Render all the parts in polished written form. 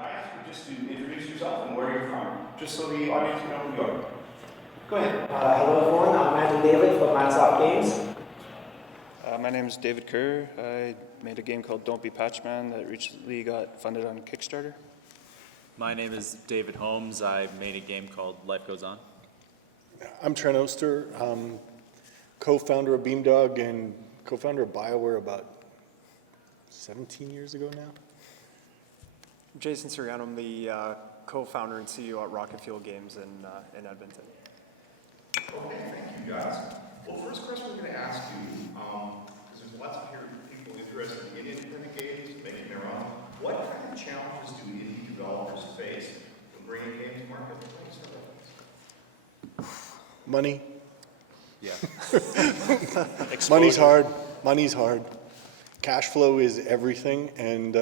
can I ask you just to introduce yourself and where you're from, just so the audience can know who you are? Go ahead. Hello everyone, I'm Andrew David from MADSOFT Games. My name is David Kerr. I made a game called Don't Be Patchman that recently got funded on Kickstarter. My name is David Holmes. I made a game called Life Goes On. I'm Trent Oster, co-founder of Beamdog and co-founder of BioWare about 17 years ago now. I'm Jason Suriano. I'm the co-founder and CEO at Rocketfuel Games in Edmonton. Okay, thank you guys. Well, first question we're going to ask you, because there's lots of people interested in independent games, making their own. What kind of challenges do indie developers face when bringing games to market? Money. Yeah. Money's hard. Cash flow is everything, and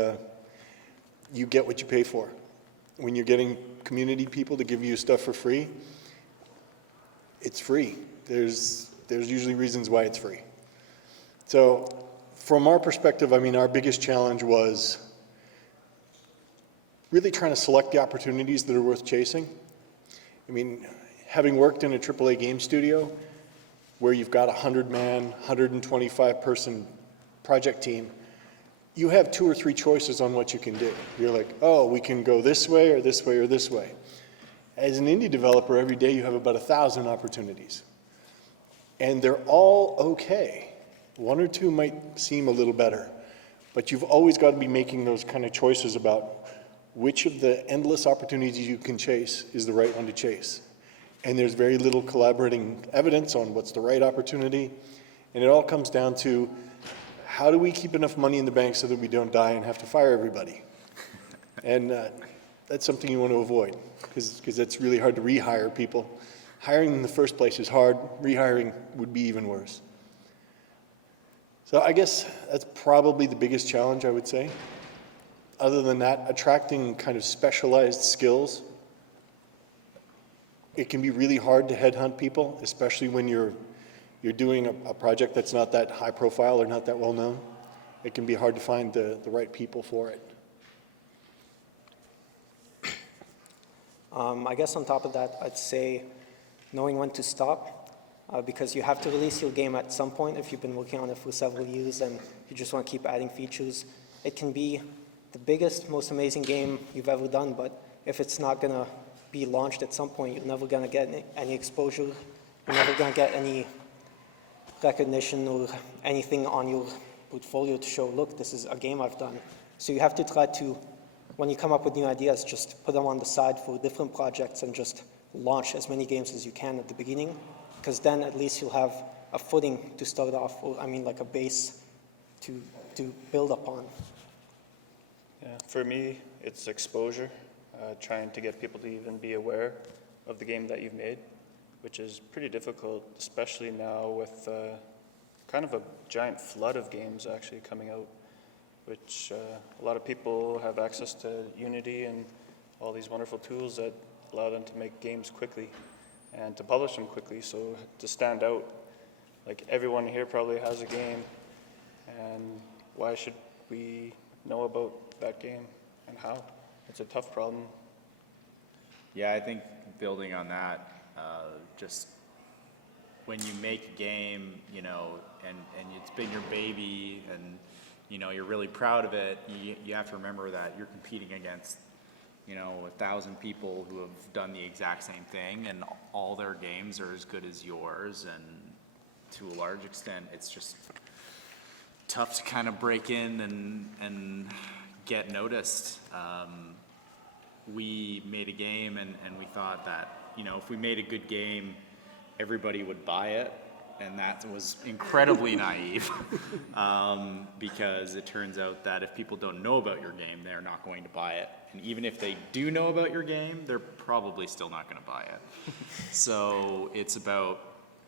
you get what you pay for. When you're getting community people to give you stuff for free, it's free. There's usually reasons why it's free. So from our perspective, I mean, our biggest challenge was really trying to select the opportunities that are worth chasing. I mean, having worked in a AAA game studio where you've got a 100-man, 125-person project team, you have 2 or 3 choices on what you can do. You're like, oh, we can go this way or this way or this way. As an indie developer, every day you have about 1,000 opportunities. And they're all okay. 1 or 2 might seem a little better, but you've always got to be making those kind of choices about which of the endless opportunities you can chase is the right one to chase. And there's very little collaborating evidence on what's the right opportunity. And it all comes down to how do we keep enough money in the bank so that we don't die and have to fire everybody? And that's something you want to avoid because it's really hard to rehire people. Hiring in the first place is hard. Rehiring would be even worse. So I guess that's probably the biggest challenge, I would say. Other than that, attracting kind of specialized skills. It can be really hard to headhunt people, especially when you're doing a project that's not that high profile or not that well known. It can be hard to find the right people for it. I guess on top of that, I'd say knowing when to stop, because you have to release your game at some point if you've been working on it for several years and you just want to keep adding features. It can be the biggest, most amazing game you've ever done, but if it's not going to be launched at some point, you're never going to get any exposure, you're never going to get any recognition or anything on your portfolio to show, look, this is a game I've done. So you have to try to, when you come up with new ideas, just put them on the side for different projects and just launch as many games as you can at the beginning, because then at least you'll have a footing to start off, or I mean like a base to build upon. Yeah, for me, it's exposure, trying to get people to even be aware of the game that you've made, which is pretty difficult, especially now with kind of a giant flood of games actually coming out, which a lot of people have access to Unity and all these wonderful tools that allow them to make games quickly and to publish them quickly. So to stand out, like everyone here probably has a game, and why should we know about that game and how? It's a tough problem. Yeah, I think building on that, just when you make a game, you know, and it's been your baby and, you know, you're really proud of it, you have to remember that you're competing against, you know, 1,000 people who have done the exact same thing, and all their games are as good as yours, and to a large extent, it's just tough to kind of break in and get noticed. We made a game and we thought that, you know, if we made a good game, everybody would buy it, and that was incredibly naive because it turns out that if people don't know about your game, they're not going to buy it. And even if they do know about your game, they're probably still not going to buy it. So it's about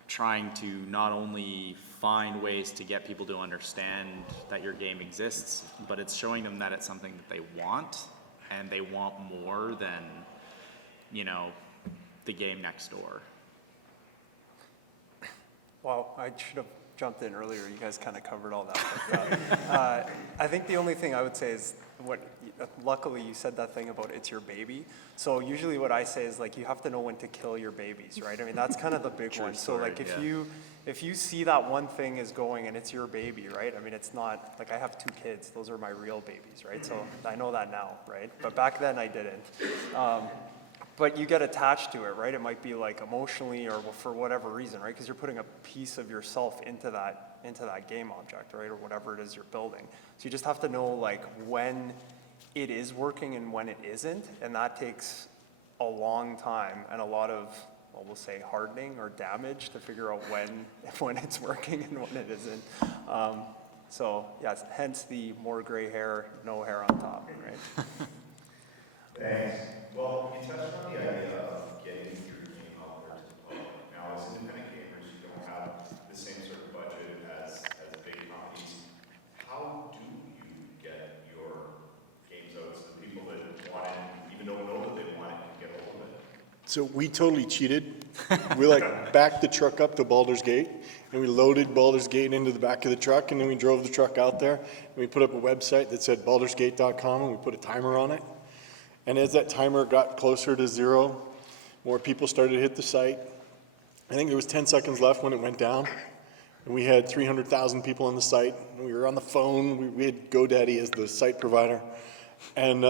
trying to not only find ways to get people to understand that your game exists, but it's showing them that it's something that they want, and they want more than, you know, the game next door. Well, I jumped in earlier. You guys kind of covered all that. But, I think the only thing I would say is luckily you said that thing about it's your baby. So usually what I say is like you have to know when to kill your babies, right? I mean, that's kind of the big one. So like if you see that one thing is going and it's your baby, right? I mean, it's not like I have 2 kids. Those are my real babies, right? So I know that now, right? But back then I didn't. But you get attached to it, right? It might be like emotionally or for whatever reason, right? Because you're putting a piece of yourself into that game object, right? Or whatever it is you're building. So you just have to know like when it is working and when it isn't, and that takes a long time and a lot of, well, we'll say hardening or damage to figure out when it's working and when it isn't. So yes, hence the more gray hair, no hair on top, right? Thanks. Well, you touched on the idea of getting your game out there to the public. Now, as independent gamers, you don't have the same sort of budget as big companies. How do you get your games out to the people that want it, even don't know that they want it, and get hold of it? So we totally cheated. We like backed the truck up to Baldur's Gate, and we loaded Baldur's Gate into the back of the truck, and then we drove the truck out there, and we put up a website that said baldursgate.com, and we put a timer on it. And as that timer got closer to 0, more people started to hit the site. I think there was 10 seconds left when it went down, and we had 300,000 people on the site. And we were on the phone. We had GoDaddy as the site provider. And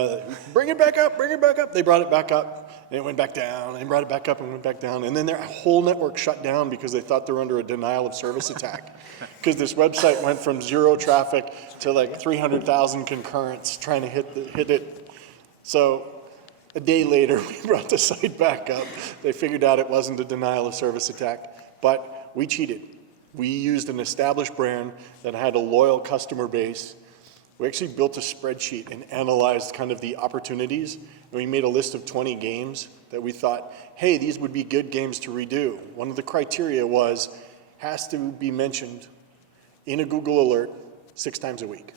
bring it back up, bring it back up. They brought it back up, and it went back down, and brought it back up and went back down. And then their whole network shut down because they thought they were under a denial of service attack. Because this website went from 0 traffic to like 300,000 concurrents trying to hit it. So a day later, we brought the site back up. They figured out it wasn't a denial of service attack, but we cheated. We used an established brand that had a loyal customer base. We actually built a spreadsheet and analyzed kind of the opportunities. And we made a list of 20 games that we thought, hey, these would be good games to redo. One of the criteria was, has to be mentioned in a Google alert 6 times a week.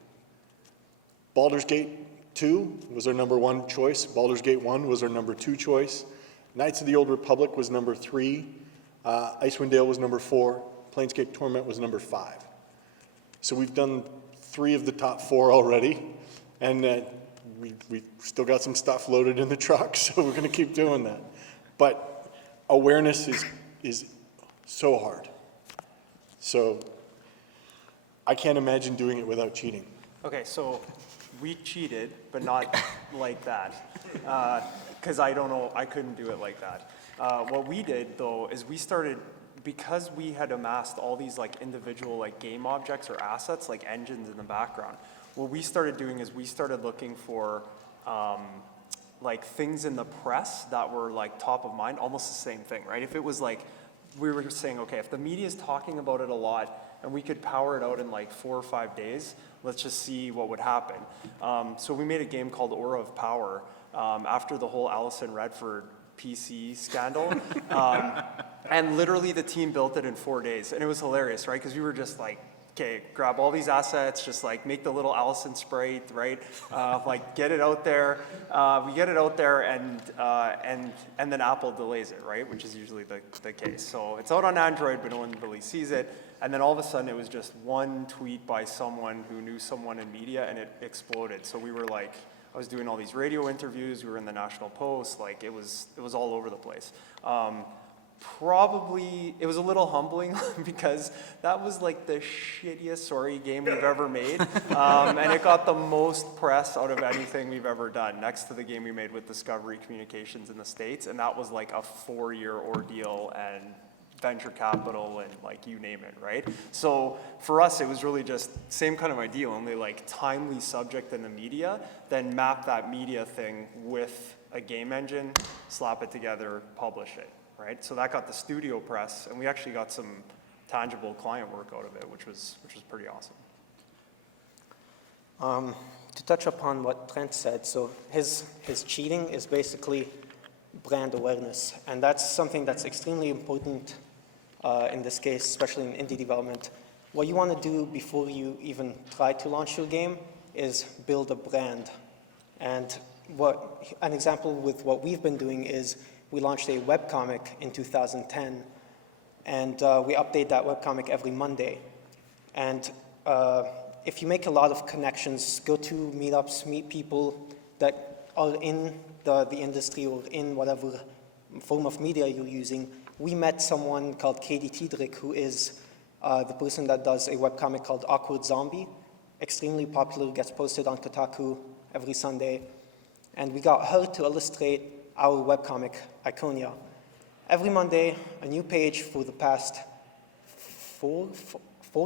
Baldur's Gate 2 was our number 1 choice. Baldur's Gate 1 was our number 2 choice. Knights of the Old Republic was number 3. Icewind Dale was number 4. Planescape Torment was number 5. So we've done 3 of the top 4 already, and we still got some stuff loaded in the truck, so we're going to keep doing that. But awareness is so hard. So I can't imagine doing it without cheating. Okay, so we cheated, but not like that, because I don't know, I couldn't do it like that. What we did, though, is we started, because we had amassed all these like individual like game objects or assets, like engines in the background, what we started doing is we started looking for like things in the press that were like top of mind, almost the same thing, right? If it was like, we were saying, okay, if the media is talking about it a lot and we could power it out in like 4 or 5 days, let's just see what would happen. So we made a game called Aura of Power after the whole Allison Redford PC scandal. And literally the team built it in 4 days. And it was hilarious, right? Because we were just like, okay, grab all these assets, just like make the little Allison sprite, right? Like get it out there. We get it out there and then Apple delays it, right? Which is usually the case. So it's out on Android, but no one really sees it. And then all of a sudden it was just one tweet by someone who knew someone in media and it exploded. So we were like, I was doing all these radio interviews, we were in the National Post, like it was all over the place. Probably, it was a little humbling because that was like the shittiest sorry game we've ever made. And it got the most press out of anything we've ever done, next to the game we made with Discovery Communications in the States. And that was like a 4-year ordeal and venture capital and like you name it, right? So for us, it was really just same kind of idea, only like timely subject in the media, then map that media thing with a game engine, slap it together, publish it, right? So that got the studio press, and we actually got some tangible client work out of it, which was pretty awesome. To touch upon what Trent said, so his cheating is basically brand awareness, and that's something that's extremely important in this case, especially in indie development. What you want to do before you even try to launch your game is build a brand. And an example with what we've been doing is we launched a webcomic in 2010, and we update that webcomic every Monday. And if you make a lot of connections, go to meetups, meet people that are in the industry or in whatever form of media you're using. We met someone called Katie Tiedrich, who is the person that does a webcomic called Awkward Zombie. Extremely popular, gets posted on Kotaku every Sunday. And we got her to illustrate our webcomic, Iconia. Every Monday, a new page for the past four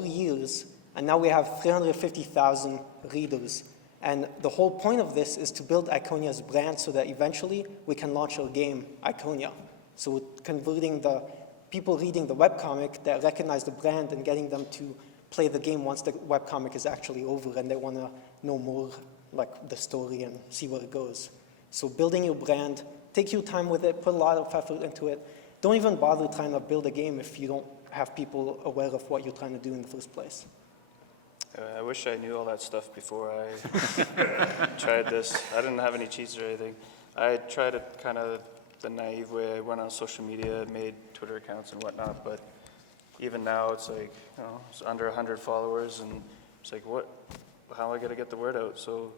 years, and now we have 350,000 readers. And the whole point of this is to build Iconia's brand so that eventually we can launch our game, Iconia. So we're converting the people reading the webcomic that recognize the brand and getting them to play the game once the webcomic is actually over and they want to know more, like the story and see where it goes. So building your brand, take your time with it, put a lot of effort into it. Don't even bother trying to build a game if you don't have people aware of what you're trying to do in the first place. I wish I knew all that stuff before I tried this. I didn't have any cheats or anything. I tried it kind of the naive way. I went on social media, made Twitter accounts and whatnot, but even now it's like, you know, it's under 100 followers, and it's like, how am I going to get the word out? So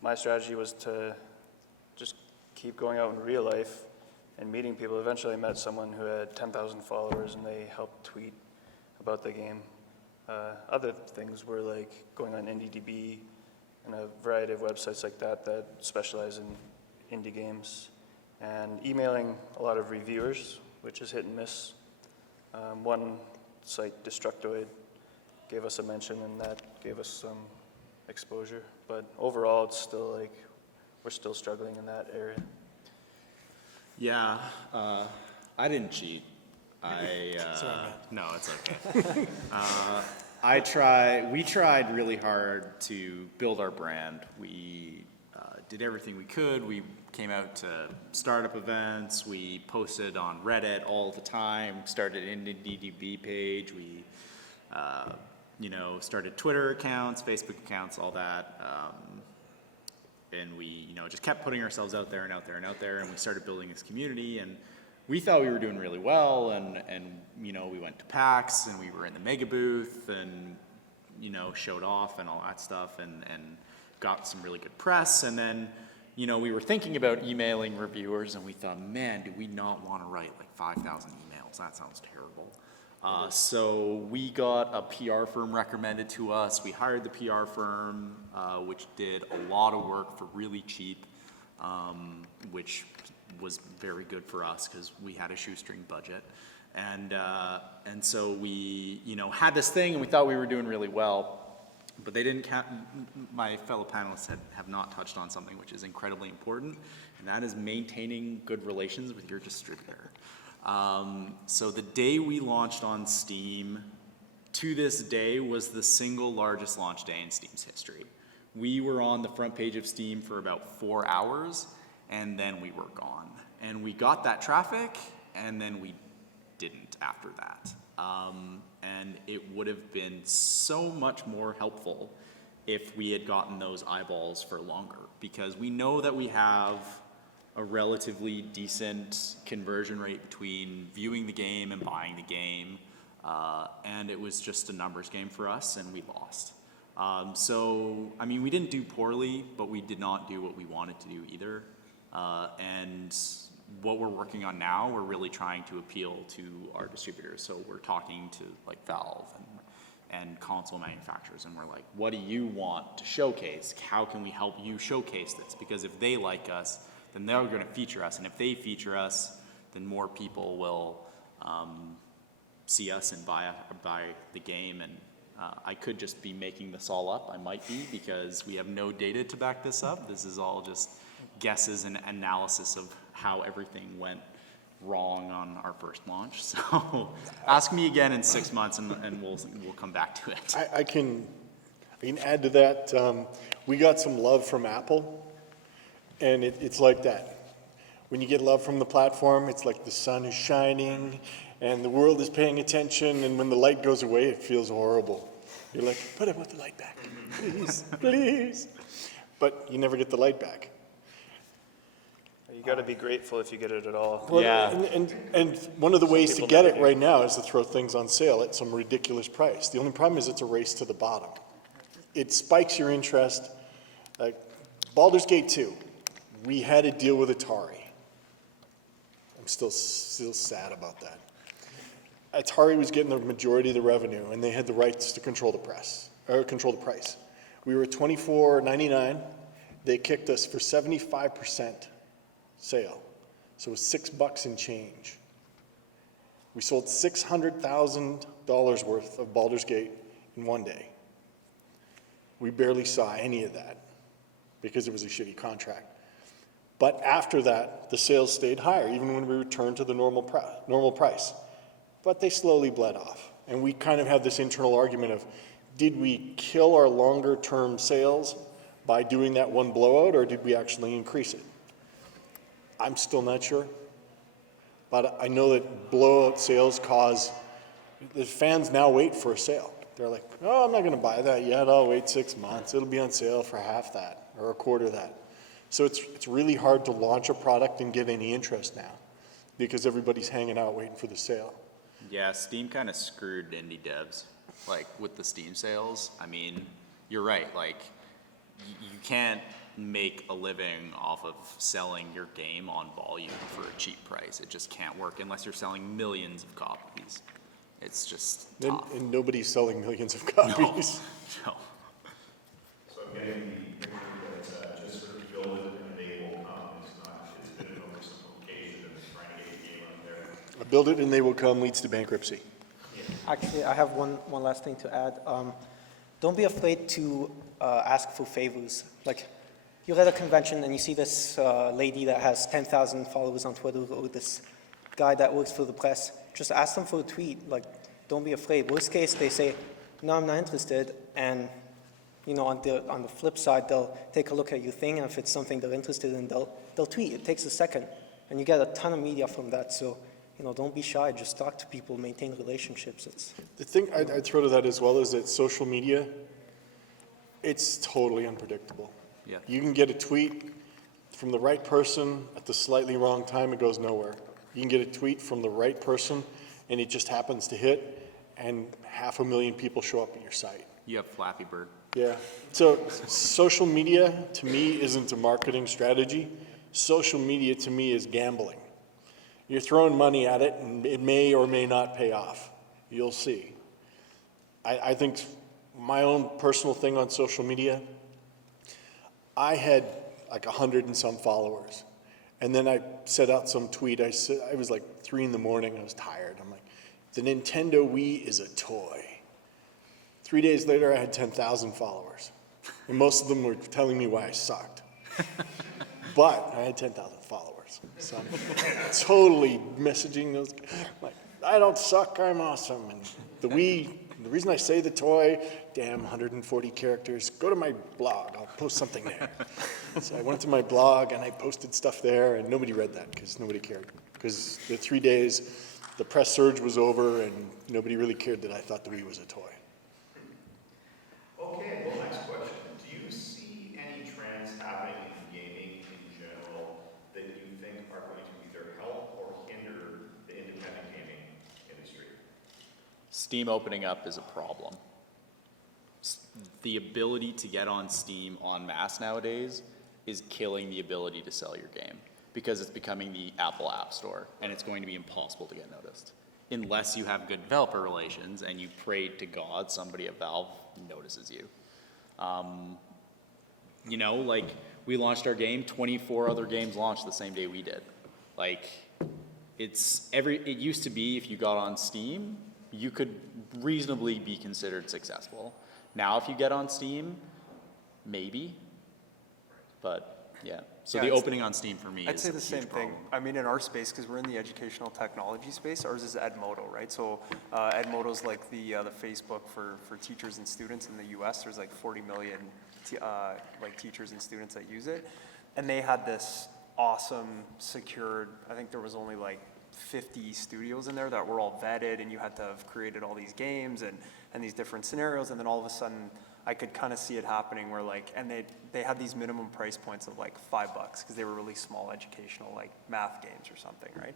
my strategy was to just keep going out in real life and meeting people. Eventually I met someone who had 10,000 followers, and they helped tweet about the game. Other things were like going on IndieDB and a variety of websites like that that specialize in indie games, and emailing a lot of reviewers, which is hit and miss. One site, Destructoid, gave us a mention, and that gave us some exposure. But overall, it's still like, we're still struggling in that area. Yeah, I didn't cheat. No, it's okay. We tried really hard to build our brand. We did everything we could. We came out to startup events. We posted on Reddit all the time, started an IndieDB page. We, started Twitter accounts, Facebook accounts, all that. And we, just kept putting ourselves out there and out there and out there, and we started building this community, and we thought we were doing really well, and we went to PAX, and we were in the mega booth, and, showed off and all that stuff, and got some really good press, and then, we were thinking about emailing reviewers, and we thought, man, do we not want to write like 5,000 emails? That sounds terrible. So we got a PR firm recommended to us. We hired the PR firm, which did a lot of work for really cheap, which was very good for us because we had a shoestring budget. And so we, had this thing, and we thought we were doing really well. But they didn't my fellow panelists have not touched on something which is incredibly important, and that is maintaining good relations with your distributor. So the day we launched on Steam, to this day, was the single largest launch day in Steam's history. We were on the front page of Steam for about 4 hours, and then we were gone. And we got that traffic, and then we didn't after that. And it would have been so much more helpful if we had gotten those eyeballs for longer, because we know that we have a relatively decent conversion rate between viewing the game and buying the game, and it was just a numbers game for us, and we lost. We didn't do poorly, but we did not do what we wanted to do either. And what we're working on now, we're really trying to appeal to our distributors. So we're talking to like Valve and console manufacturers, and we're like, what do you want to showcase? How can we help you showcase this? Because if they like us, then they're going to feature us, and if they feature us, then more people will see us and buy the game. And I could just be making this all up. I might be, because we have no data to back this up. This is all just guesses and analysis of how everything went wrong on our first launch. So ask me again in 6 months, and we'll come back to it. I can add to that. We got some love from Apple, and it's like that. When you get love from the platform, it's like the sun is shining and the world is paying attention, and when the light goes away, it feels horrible. You're like, but I want the light back, please, please. But you never get the light back. You got to be grateful if you get it at all. Well, Yeah. And one of the ways to people get never it do. right now is to throw things on sale at some ridiculous price. The only problem is it's a race to the bottom. It spikes your interest. Like Baldur's Gate 2, we had a deal with Atari. I'm still sad about that. Atari was getting the majority of the revenue, and they had the rights to control the price. We were at $24.99. They kicked us for 75% sale. So it was $6 and change. We sold $600,000 worth of Baldur's Gate in one day. We barely saw any of that because it was a shitty contract. But after that, the sales stayed higher, even when we returned to the normal price. But they slowly bled off. And we kind of have this internal argument of, did we kill our longer term sales by doing that one blowout, or did we actually increase it? I'm still not sure. But I know that blowout sales cause, the fans now wait for a sale. They're like, oh, I'm not gonna buy that yet, I'll wait 6 months. It'll be on sale for half that, or a quarter of that. So it's really hard to launch a product and get any interest now, because everybody's hanging out waiting for the sale. Yeah, Steam kind of screwed indie devs, like with the Steam sales. I mean, you're right, like you can't make a living off of selling your game on volume for a cheap price. It just can't work unless you're selling millions of copies. It's just tough. And nobody's selling millions of copies. No. So I'm getting the picture that just sort of build it and they will come. It's been an oversimplification of trying to get a game out there. Build it and they will come leads to bankruptcy. Actually, I have one last thing to add. Don't be afraid to ask for favors. Like, you're at a convention and you see this lady that has 10,000 followers on Twitter, or this guy that works for the press. Just ask them for a tweet. Like, don't be afraid. Worst case, they say, no, I'm not interested. And, you know, on the flip side, they'll take a look at your thing, and if it's something they're interested in, they'll tweet. It takes a second, and you get a ton of media from that. So, you know, don't be shy. Just talk to people, maintain relationships. The thing I'd throw to that as well is that social media, it's totally unpredictable. Yeah. You can get a tweet from the right person at the slightly wrong time, it goes nowhere. You can get a tweet from the right person and it just happens to hit, and 500,000 people show up at your site. You have Flappy Bird. Yeah. So social media to me isn't a marketing strategy. Social media to me is gambling. You're throwing money at it and it may or may not pay off. You'll see. I think my own personal thing on social media, I had like 100 and some followers. And then I set out some tweet. I was like 3 a.m. I was tired. I'm like, the Nintendo Wii is a toy. 3 days later, I had 10,000 followers. And most of them were telling me why I sucked. But I had 10,000 followers. So I'm totally messaging those, like, I don't suck, I'm awesome. And the Wii, the reason I say the toy, damn, 140 characters, go to my blog, I'll post something there. So I went to my blog and I posted stuff there, and nobody read that because nobody cared. Because the 3 days, the press surge was over and nobody really cared that I thought the Wii was a toy. Okay, well, next question. Do you see any trends happening in gaming in general that you think are going to either help or hinder the independent gaming industry? Steam opening up is a problem. The ability to get on Steam en masse nowadays is killing the ability to sell your game, because it's becoming the Apple App Store, and it's going to be impossible to get noticed unless you have good developer relations and you pray to God somebody at Valve notices you. You know, like, we launched our game, 24 other games launched the same day we did. Like, it used to be if you got on Steam, you could reasonably be considered successful. Now if you get on Steam, maybe, but yeah. So Yeah, the it's- opening on Steam for me I'd is say a the same huge thing. problem. I mean, in our space, because we're in the educational technology space, ours is Edmodo, right? So Edmodo's like the Facebook for teachers and students in the U.S. There's like 40 million like teachers and students that use it, and they had this awesome secured. I think there was only like 50 studios in there that were all vetted, and you had to have created all these games and these different scenarios, and then all of a sudden I could kind of see it happening where like, and they had these minimum price points of like $5 because they were really small educational, like math games or something, right?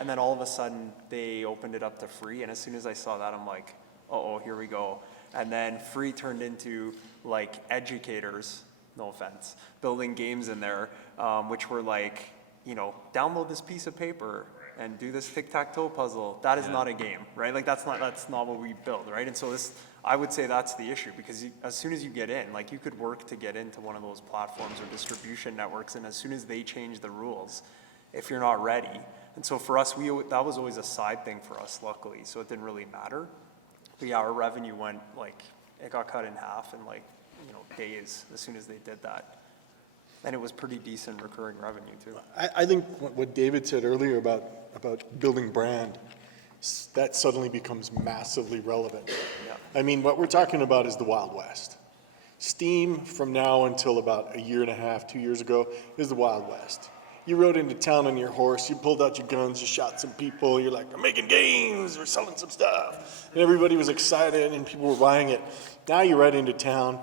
And then all of a sudden they opened it up to free. And as soon as I saw that, I'm like, uh-oh, here we go. And then free turned into like educators, no offense, building games in there, which were like, you know, download this piece of paper and do this tic-tac-toe puzzle. That is not a game, right? Like that's not what we build, right? And so this, I would say that's the issue, because as soon as you get in, like you could work to get into one of those platforms or distribution networks, and as soon as they change the rules, if you're not ready. And so for us, that was always a side thing for us, luckily, so it didn't really matter. But yeah, our revenue went like, it got cut in half in like, you know, days as soon as they did that. And it was pretty decent recurring revenue too. I think what David said earlier about building brand, that suddenly becomes massively relevant. Yeah. I mean, what we're talking about is the Wild West. Steam, from now until about a year and a half, 2 years ago, is the Wild West. You rode into town on your horse, you pulled out your guns, you shot some people, you're like, I'm making games, we're selling some stuff. And everybody was excited and people were buying it. Now you ride into town,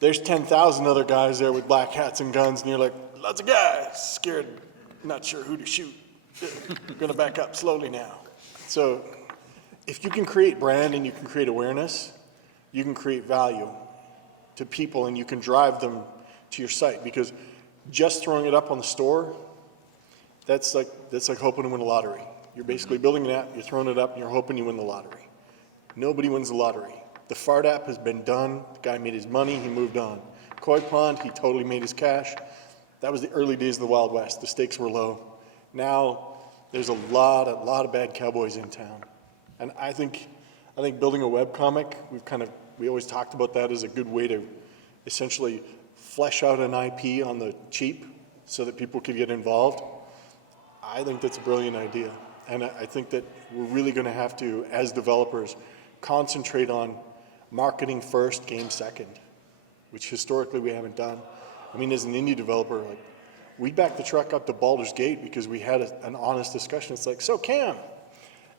there's 10,000 other guys there with black hats and guns, and you're like, lots of guys, scared, not sure who to shoot. Gonna back up slowly now. So if you can create brand and you can create awareness, you can create value to people and you can drive them to your site, because just throwing it up on the store, that's like hoping to win a lottery. You're basically building an app, you're throwing it up, and you're hoping you win the lottery. Nobody wins the lottery. The Fart app has been done. The guy made his money, he moved on. Koi Pond, he totally made his cash. That was the early days of the Wild West. The stakes were low. Now, there's a lot of bad cowboys in town. And I think building a webcomic, we always talked about that as a good way to essentially flesh out an IP on the cheap so that people could get involved. I think that's a brilliant idea. And I think that we're really going to have to, as developers, concentrate on marketing first, game second, which historically we haven't done. I mean, as an indie developer, like, we backed the truck up to Baldur's Gate because we had an honest discussion. It's like, so Cam,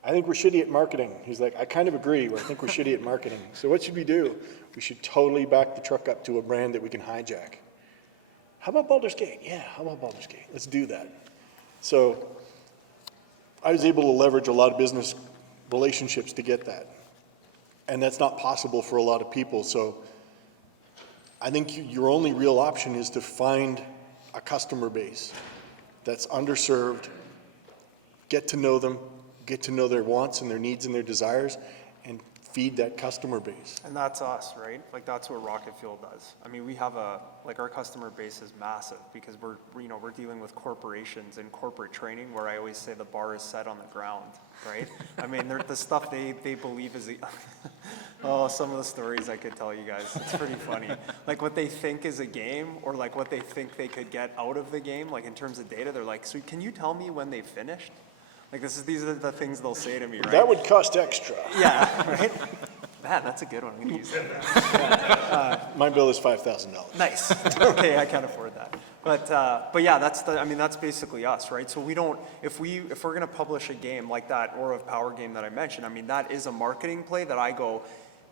I think we're shitty at marketing. He's like, I kind of agree. I think we're shitty at marketing. So what should we do? We should totally back the truck up to a brand that we can hijack. How about Baldur's Gate? Yeah, how about Baldur's Gate? Let's do that. So I was able to leverage a lot of business relationships to get that. And that's not possible for a lot of people. So I think your only real option is to find a customer base that's underserved, get to know them, get to know their wants and their needs and their desires, and feed that customer base. And that's us, right? Like that's what Rocketfuel does. I mean, we have our customer base is massive because we're dealing with corporations and corporate training where I always say the bar is set on the ground, right? I mean, the stuff they believe is, oh, some of the stories I could tell you guys, it's pretty funny. Like what they think is a game or like what they think they could get out of the game, like in terms of data, they're like, so can you tell me when they finished? Like these are the things they'll say to me, right? That would cost extra. Yeah, right? Man, that's a good one. I'm gonna use that. My bill is $5,000. Nice. Okay, I can't afford that. But yeah, that's basically us, right? So we don't, if we're gonna publish a game like that Aura of Power game that I mentioned, I mean, that is a marketing play that I go,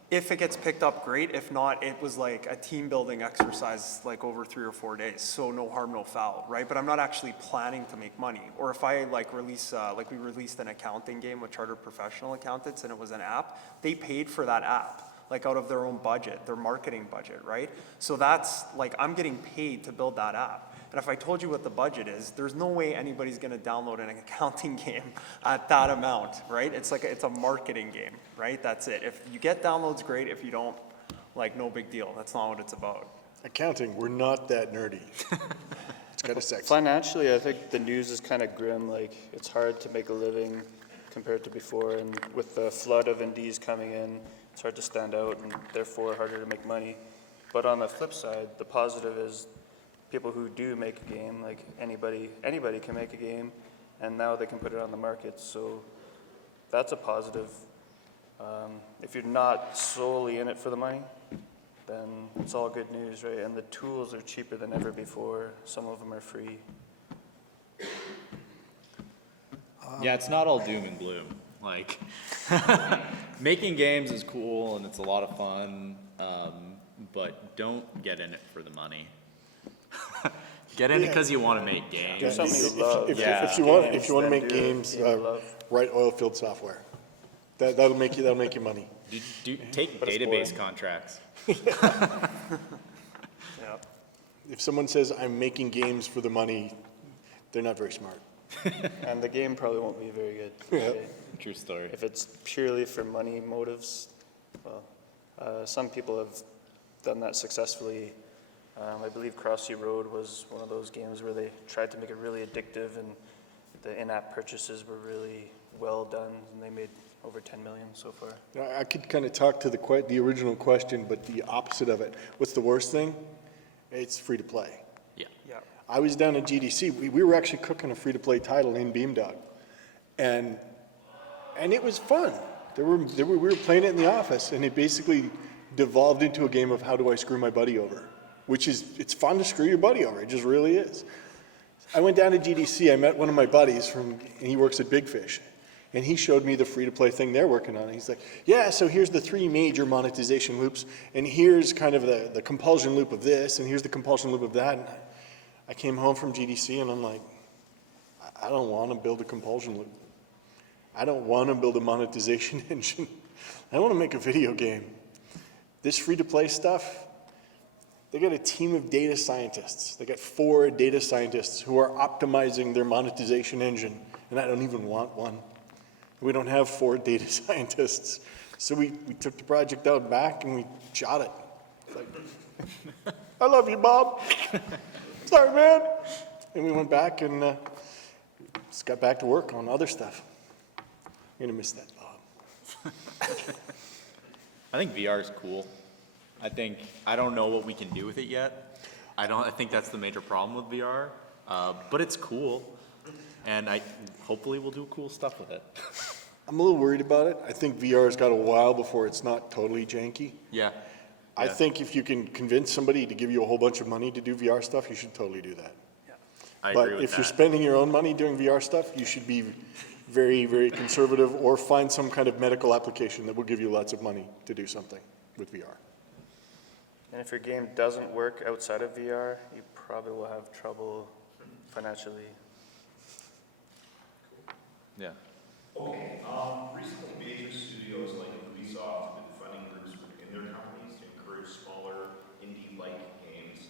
if it gets picked up, great. If not, it was like a team building exercise like over 3 or 4 days. So no harm, no foul, right? But I'm not actually planning to make money. Or if I like release, like we released an accounting game with Chartered Professional Accountants and it was an app, they paid for that app, like out of their own budget, their marketing budget, right? So that's like, I'm getting paid to build that app. And if I told you what the budget is, there's no way anybody's gonna download an accounting game at that amount, right? It's a marketing game, right? That's it. If you get downloads, great. If you don't, like no big deal. That's not what it's about. Accounting, we're not that nerdy. It's kind of sexy. Financially, I think the news is kind of grim. Like, it's hard to make a living compared to before. And with the flood of indies coming in, it's hard to stand out and therefore harder to make money. But on the flip side, the positive is people who do make a game, like anybody can make a game, and now they can put it on the market. So that's a positive. If you're not solely in it for the money, then it's all good news, right? And the tools are cheaper than ever before. Some of them are free. Yeah, it's not all doom and gloom. Like, making games is cool and it's a lot of fun, but don't get in it for the money. Get in it because you want to make games. Do something you love. If you want to make games, write oilfield software. That'll make you money. Take But it's database boring. contracts. Yeah. If someone says, I'm making games for the money, they're not very smart. And the game probably won't be very good. Yeah. True story. If it's purely for money motives, well, some people have done that successfully. I believe Crossy Road was one of those games where they tried to make it really addictive, and the in-app purchases were really well done, and they made over 10 million so far. I could kind of talk to the original question, but the opposite of it. What's the worst thing? It's free to play. Yeah. Yeah. I was down at GDC. We were actually cooking a free-to-play title in Beamdog, and it was fun. We were playing it in the office, and it basically devolved into a game of how do I screw my buddy over, it's fun to screw your buddy over. It just really is. I went down to GDC. I met one of my buddies and he works at Big Fish, and he showed me the free-to-play thing they're working on. He's like, yeah, so here's the 3 major monetization loops, and here's kind of the compulsion loop of this, and here's the compulsion loop of that. And I came home from GDC, and I'm like, I don't want to build a compulsion loop. I don't want to build a monetization engine. I want to make a video game. This free-to-play stuff, they got a team of data scientists. They got 4 data scientists who are optimizing their monetization engine, and I don't even want one. We don't have 4 data scientists. So we took the project out back and we shot it. It's like, I love you, Bob. Sorry, man. And we went back and just got back to work on other stuff. I'm gonna miss that, Bob. I think VR is cool. I don't know what we can do with it yet. I think that's the major problem with VR, but it's cool, and hopefully we'll do cool stuff with it. I'm a little worried about it. I think VR's got a while before it's not totally janky. Yeah. I think if you can convince somebody to give you a whole bunch of money to do VR stuff, you should totally do that. I But agree with if you're that. spending your own money doing VR stuff, you should be very, very conservative, or find some kind of medical application that will give you lots of money to do something with VR. And if your game doesn't work outside of VR, you probably will have trouble financially. Yeah. Okay, recently major studios like Ubisoft have been funding groups within their companies to encourage smaller indie-like games.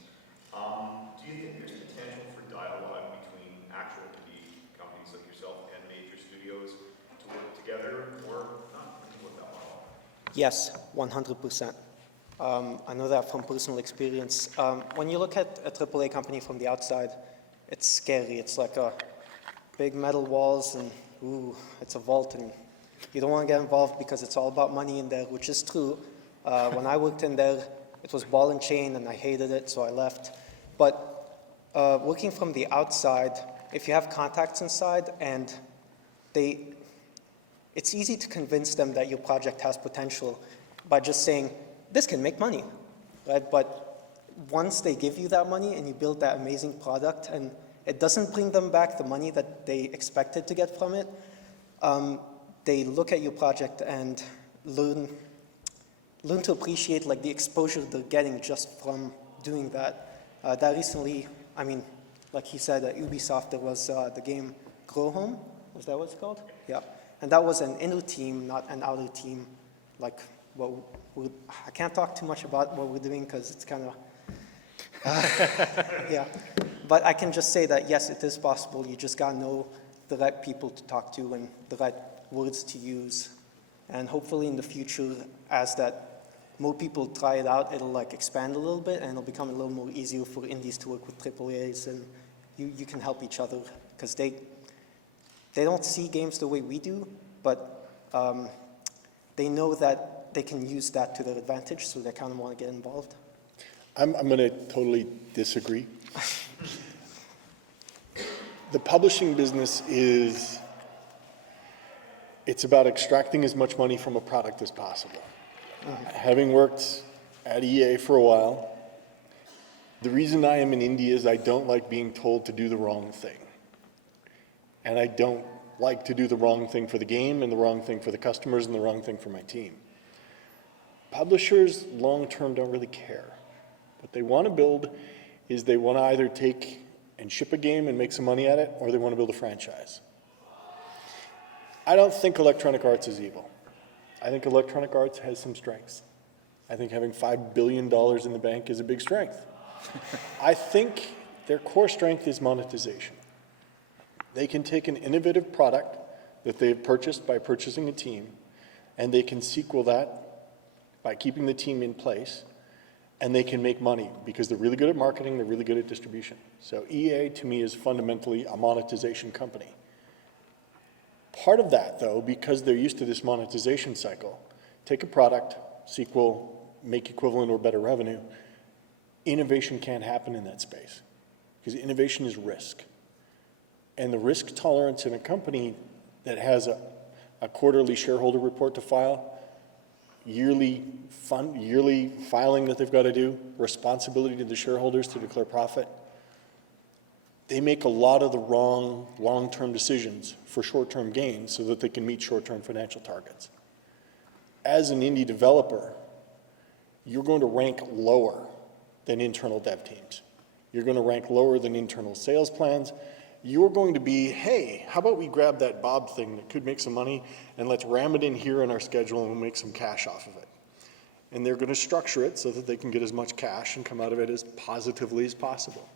Do you think there's potential for dialogue between actual indie companies like yourself and major studios to work together, or not really with that model? Yes, 100%. I know that from personal experience. When you look at a AAA company from the outside, it's scary. It's like a big metal walls and, ooh, it's a vault, and you don't want to get involved because it's all about money in there, which is true. When I worked in there, it was ball and chain, and I hated it, so I left. But working from the outside, if you have contacts inside and it's easy to convince them that your project has potential by just saying, this can make money, right? But once they give you that money and you build that amazing product and it doesn't bring them back the money that they expected to get from it, they look at your project and learn to appreciate like the exposure they're getting just from doing that. That recently, I mean, like he said, at Ubisoft, there was the game Grow Home, was that what it's called? Yeah, and that was an inner team, not an outer team, like I can't talk too much about what we're doing because it's kind of, yeah. But I can just say that, yes, it is possible. You just got to know the right people to talk to and the right words to use. And hopefully in the future, as that more people try it out, it'll like expand a little bit and it'll become a little more easier for indies to work with AAAs, and you can help each other because they don't see games the way we do, but they know that they can use that to their advantage, so they kind of want to get involved. I'm going to totally disagree. The publishing business it's about extracting as much money from a product as possible. Having worked at EA for a while, the reason I am in India is I don't like being told to do the wrong thing. And I don't like to do the wrong thing for the game and the wrong thing for the customers and the wrong thing for my team. Publishers, long-term, don't really care. What they want to build is they want to either take and ship a game and make some money at it, or they want to build a franchise. I don't think Electronic Arts is evil. I think Electronic Arts has some strengths. I think having $5 billion in the bank is a big strength. I think their core strength is monetization. They can take an innovative product that they've purchased by purchasing a team, and they can sequel that by keeping the team in place, and they can make money because they're really good at marketing, they're really good at distribution. So EA, to me, is fundamentally a monetization company. Part of that, though, because they're used to this monetization cycle, take a product, sequel, make equivalent or better revenue, innovation can't happen in that space because innovation is risk. And the risk tolerance in a company that has a quarterly shareholder report to file, yearly filing that they've got to do, responsibility to the shareholders to declare profit, they make a lot of the wrong long-term decisions for short-term gains so that they can meet short-term financial targets. As an indie developer, you're going to rank lower than internal dev teams. You're going to rank lower than internal sales plans. You're going to be, hey, how about we grab that Bob thing that could make some money and let's ram it in here in our schedule and we'll make some cash off of it. And they're going to structure it so that they can get as much cash and come out of it as positively as possible.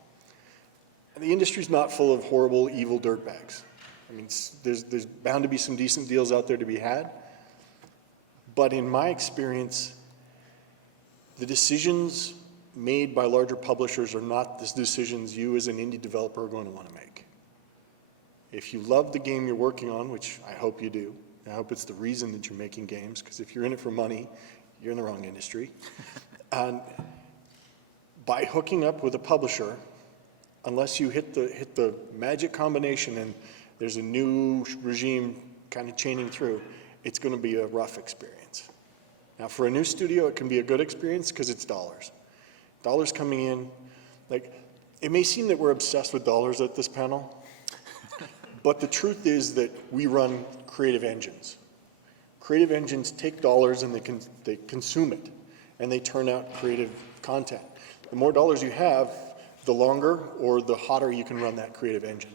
And the industry's not full of horrible, evil dirtbags. I mean, there's bound to be some decent deals out there to be had. But in my experience, the decisions made by larger publishers are not the decisions you as an indie developer are going to want to make. If you love the game you're working on, which I hope you do, I hope it's the reason that you're making games, because if you're in it for money, you're in the wrong industry. And by hooking up with a publisher, unless you hit the magic combination and there's a new regime kind of chaining through, it's going to be a rough experience. Now, for a new studio, it can be a good experience because it's dollars. Dollars coming in. Like, it may seem that we're obsessed with dollars at this panel, but the truth is that we run creative engines. Creative engines take dollars and they consume it, and they turn out creative content. The more dollars you have, the longer or the hotter you can run that creative engine.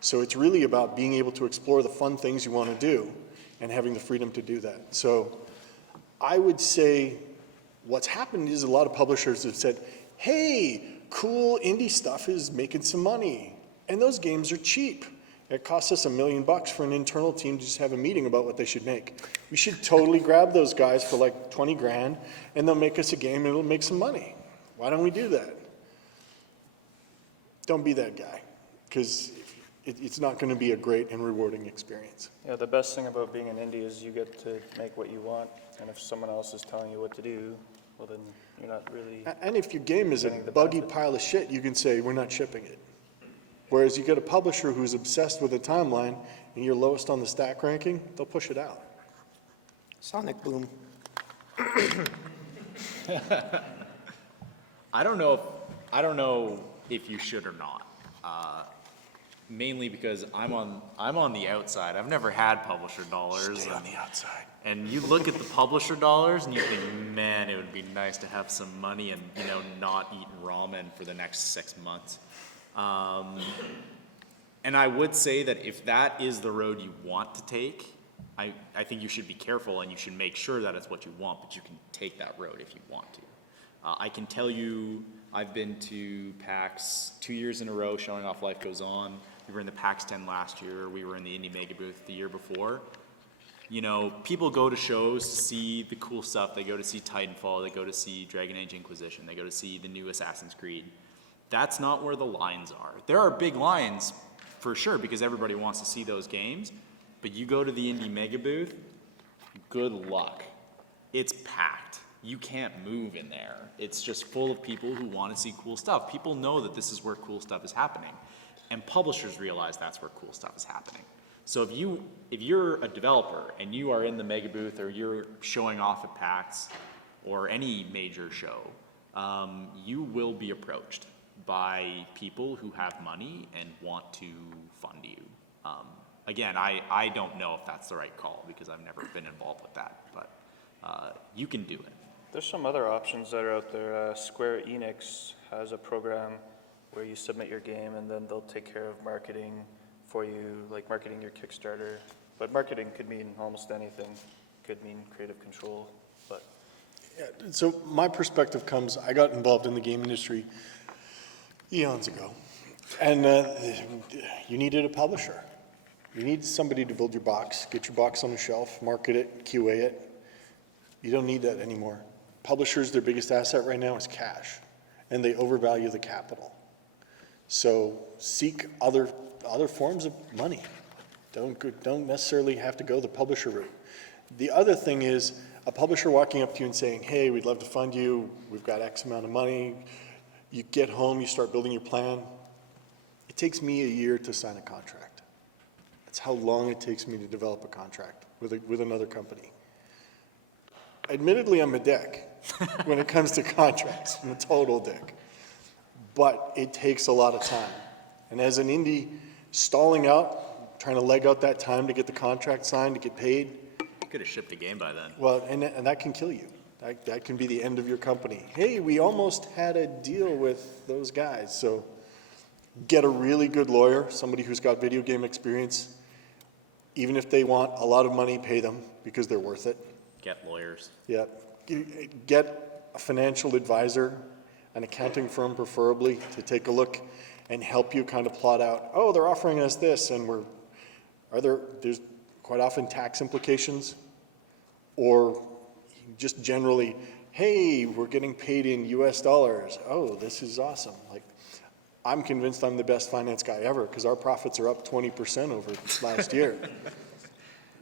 So it's really about being able to explore the fun things you want to do and having the freedom to do that. So I would say what's happened is a lot of publishers have said, hey, cool indie stuff is making some money, and those games are cheap. It costs us $1 million for an internal team to just have a meeting about what they should make. We should totally grab those guys for like 20 grand, and they'll make us a game and it'll make some money. Why don't we do that? Don't be that guy, because it's not going to be a great and rewarding experience. Yeah, the best thing about being an indie is you get to make what you want, and if someone else is telling you what to do, well then you're not really. And if your game is a getting the buggy benefit. pile of shit, you can say, we're not shipping it. Whereas you get a publisher who's obsessed with a timeline and you're lowest on the stack ranking, they'll push it out. Sonic Boom. I don't know if you should or not. Mainly because I'm on the outside. I've never had publisher dollars. Stay on the outside. And you look at the publisher dollars and you think, man, it would be nice to have some money and, not eat ramen for the next 6 months. And I would say that if that is the road you want to take, I think you should be careful and you should make sure that it's what you want, but you can take that road if you want to. I can tell you, I've been to PAX 2 years in a row showing off Life Goes On. We were in the PAX 10 last year. We were in the Indie Mega booth the year before. People go to shows to see the cool stuff. They go to see Titanfall. They go to see Dragon Age Inquisition. They go to see the new Assassin's Creed. That's not where the lines are. There are big lines for sure because everybody wants to see those games. But you go to the Indie Mega booth, good luck. It's packed. You can't move in there. It's just full of people who want to see cool stuff. People know that this is where cool stuff is happening. And publishers realize that's where cool stuff is happening. So if you're a developer and you are in the mega booth or you're showing off at PAX or any major show, you will be approached by people who have money and want to fund you. Again, I don't know if that's the right call because I've never been involved with that, but you can do it. There's some other options that are out there. Square Enix has a program where you submit your game and then they'll take care of marketing for you, like marketing your Kickstarter. But marketing could mean almost anything. Could mean creative control, but. Yeah, so my perspective comes, I got involved in the game industry eons ago. And you needed a publisher. You need somebody to build your box, get your box on the shelf, market it, QA it. You don't need that anymore. Publishers, their biggest asset right now is cash, and they overvalue the capital. So seek other forms of money. Don't necessarily have to go the publisher route. The other thing is a publisher walking up to you and saying, hey, we'd love to fund you. We've got X amount of money. You get home, you start building your plan. It takes me a year to sign a contract. That's how long it takes me to develop a contract with another company. Admittedly, I'm a dick when it comes to contracts. I'm a total dick. But it takes a lot of time. And as an indie, stalling out, trying to leg out that time to get the contract signed, to get paid. You could have shipped a game by then. Well, and that can kill you. That can be the end of your company. Hey, we almost had a deal with those guys. So get a really good lawyer, somebody who's got video game experience. Even if they want a lot of money, pay them because they're worth it. Get lawyers. Yeah. Get a financial advisor, an accounting firm preferably, to take a look and help you kind of plot out, oh, they're offering us this, and there's quite often tax implications, or just generally, hey, we're getting paid in US dollars. Oh, this is awesome. Like, I'm convinced I'm the best finance guy ever because our profits are up 20% over last year.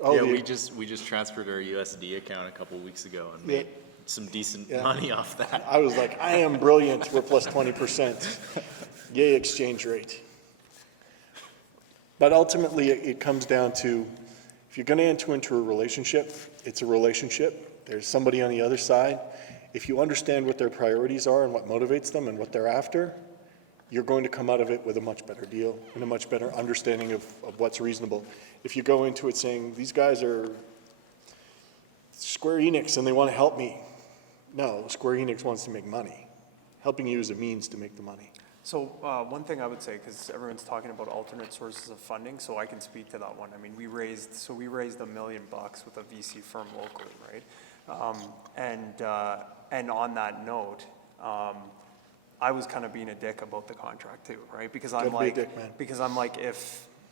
Oh, yeah, we just transferred our USD account a couple weeks ago and made some decent money off that. I was like, I am brilliant. We're plus 20%. Yay, exchange rate. But ultimately, it comes down to, if you're going to enter into a relationship, it's a relationship. There's somebody on the other side. If you understand what their priorities are and what motivates them and what they're after, you're going to come out of it with a much better deal and a much better understanding of what's reasonable. If you go into it saying, these guys are Square Enix and they want to help me. No, Square Enix wants to make money. Helping you is a means to make the money. So one thing I would say, because everyone's talking about alternate sources of funding, so I can speak to that one. I mean, we raised $1 million with a VC firm locally, right? And on that note, I was kind of being a dick about the contract too, right? Because I'm like,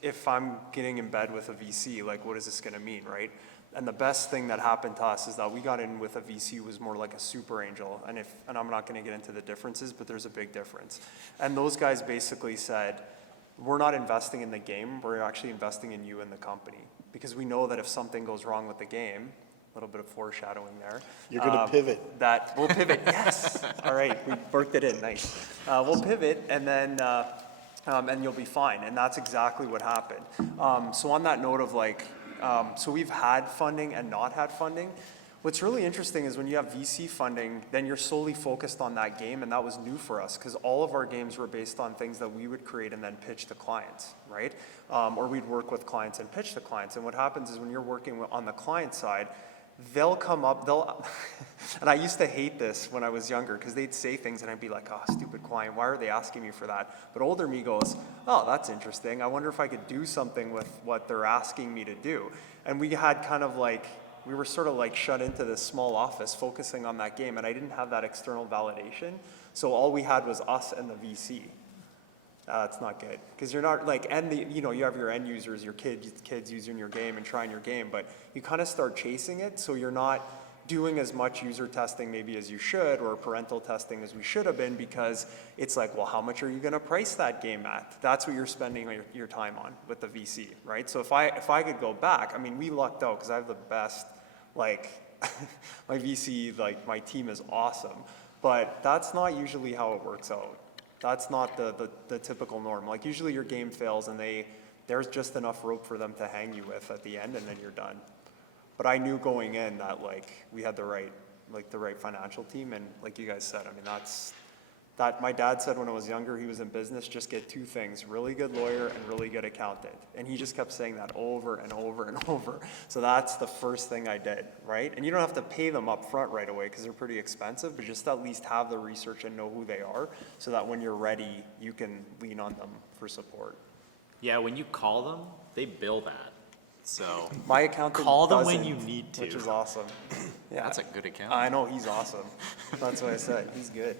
if I'm getting in bed with a VC, like, what is this going to mean, right? And the best thing that happened to us is that we got in with a VC who was more like a super angel. And I'm not going to get into the differences, but there's a big difference. And those guys basically said, we're not investing in the game, we're actually investing in you and the company. Because we know that if something goes wrong with the game, a little bit of foreshadowing there. You're going to pivot. We'll pivot, yes. All right, we worked it in, nice. We'll pivot and then, and you'll be fine. And that's exactly what happened. So on that note of like, so we've had funding and not had funding. What's really interesting is when you have VC funding, then you're solely focused on that game, and that was new for us because all of our games were based on things that we would create and then pitch to clients, right? Or we'd work with clients and pitch to clients. And what happens is when you're working on the client side, they'll come up, and I used to hate this when I was younger because they'd say things and I'd be like, oh, stupid client, why are they asking me for that? But older me goes, oh, that's interesting. I wonder if I could do something with what they're asking me to do. And we had kind of like, we were sort of like shut into this small office focusing on that game, and I didn't have that external validation. So all we had was us and the VC. It's not good because you're not like, and you have your end users, your kids using your game and trying your game, but you kind of start chasing it. So you're not doing as much user testing maybe as you should, or parental testing as we should have been, because it's like, well, how much are you going to price that game at? That's what you're spending your time on with the VC, right? So if I could go back, I mean, we lucked out because I have the best, like, my VC, like my team is awesome, but that's not usually how it works out. That's not the typical norm. Like usually your game fails and there's just enough rope for them to hang you with at the end and then you're done. But I knew going in that like we had the right financial team, and like you guys said, I mean that my dad said when I was younger, he was in business, just get two things, really good lawyer and really good accountant. And he just kept saying that over and over and over. So that's the first thing I did, right? And you don't have to pay them up front right away because they're pretty expensive, but just at least have the research and know who they are so that when you're ready, you can lean on them for support. Yeah, when you call them, they bill that. So My accountant call them when doesn't, you need to. which is awesome. Yeah, That's a good account. I know, he's awesome. That's what I said, he's good.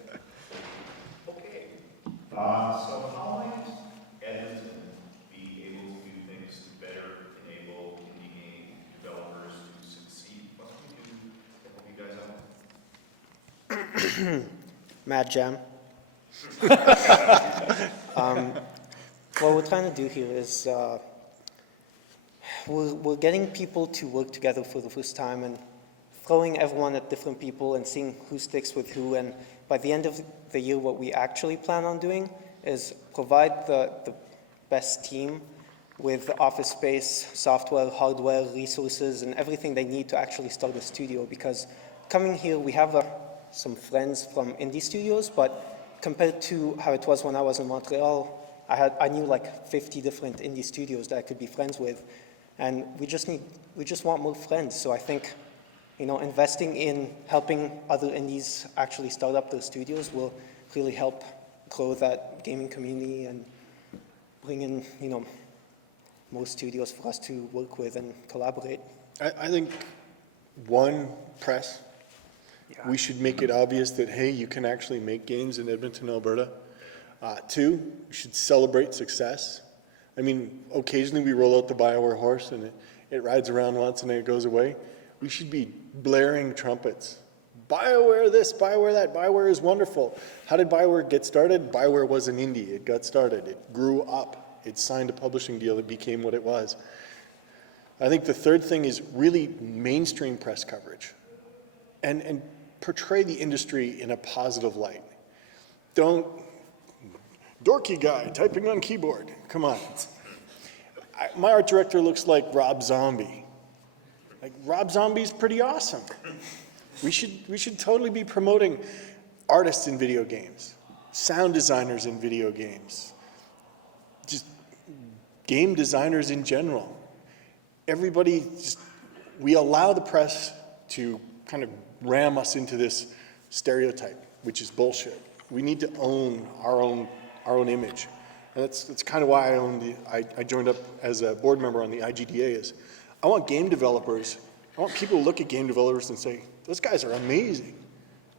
Okay, so how might Edmonton be able to do things to better enable indie game developers to succeed? What can we do to help you guys out? Mad Jam. What we're trying to do here is we're getting people to work together for the first time and throwing everyone at different people and seeing who sticks with who. And by the end of the year, what we actually plan on doing is provide the best team with office space, software, hardware, resources, and everything they need to actually start a studio. Because coming here, we have some friends from indie studios, but compared to how it was when I was in Montreal, I knew like 50 different indie studios that I could be friends with, and we just want more friends. So I think, investing in helping other indies actually start up their studios will really help grow that gaming community and bring in, more studios for us to work with and collaborate. I think, one, press. We should make it obvious that, hey, you can actually make games in Edmonton, Alberta. Two, we should celebrate success. I mean, occasionally we roll out the BioWare horse and it rides around once and then it goes away. We should be blaring trumpets. BioWare this, BioWare that, BioWare is wonderful. How did BioWare get started? BioWare was an indie. It got started. It grew up. It signed a publishing deal. It became what it was. I think the third thing is really mainstream press coverage and portray the industry in a positive light. Don't, dorky guy typing on keyboard, come on. My art director looks like Rob Zombie. Like, Rob Zombie's pretty awesome. We should totally be promoting artists in video games, sound designers in video games, just game designers in general. Everybody, we allow the press to kind of ram us into this stereotype, which is bullshit. We need to own our own image. And that's kind of why I joined up as a board member on the IGDA is I want game developers, I want people to look at game developers and say, those guys are amazing.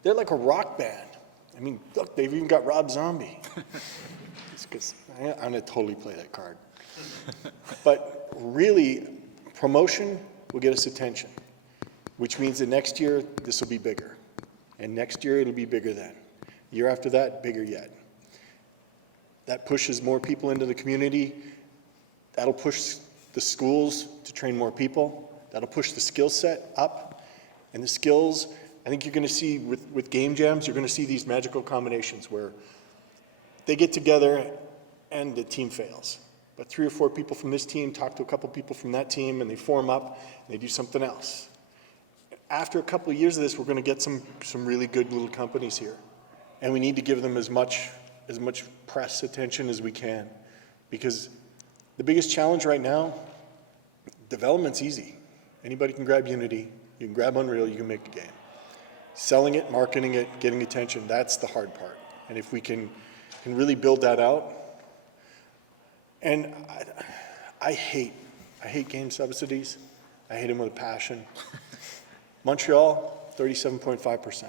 They're like a rock band. I mean, look, they've even got Rob Zombie. It's because I'm gonna totally play that card. But really, promotion will get us attention, which means that next year, this will be bigger. And next year, it'll be bigger then. Year after that, bigger yet. That pushes more people into the community. That'll push the schools to train more people. That'll push the skill set up. And the skills, I think you're going to see with game jams, you're going to see these magical combinations where they get together and the team fails. But 3 or 4 people from this team talk to a couple people from that team and they form up and they do something else. After a couple of years of this, we're going to get some really good little companies here. And we need to give them as much press attention as we can. Because the biggest challenge right now, development's easy. Anybody can grab Unity, you can grab Unreal, you can make a game. Selling it, marketing it, getting attention, that's the hard part. And if we can really build that out, and I hate game subsidies. I hate them with a passion. Montreal, 37.5%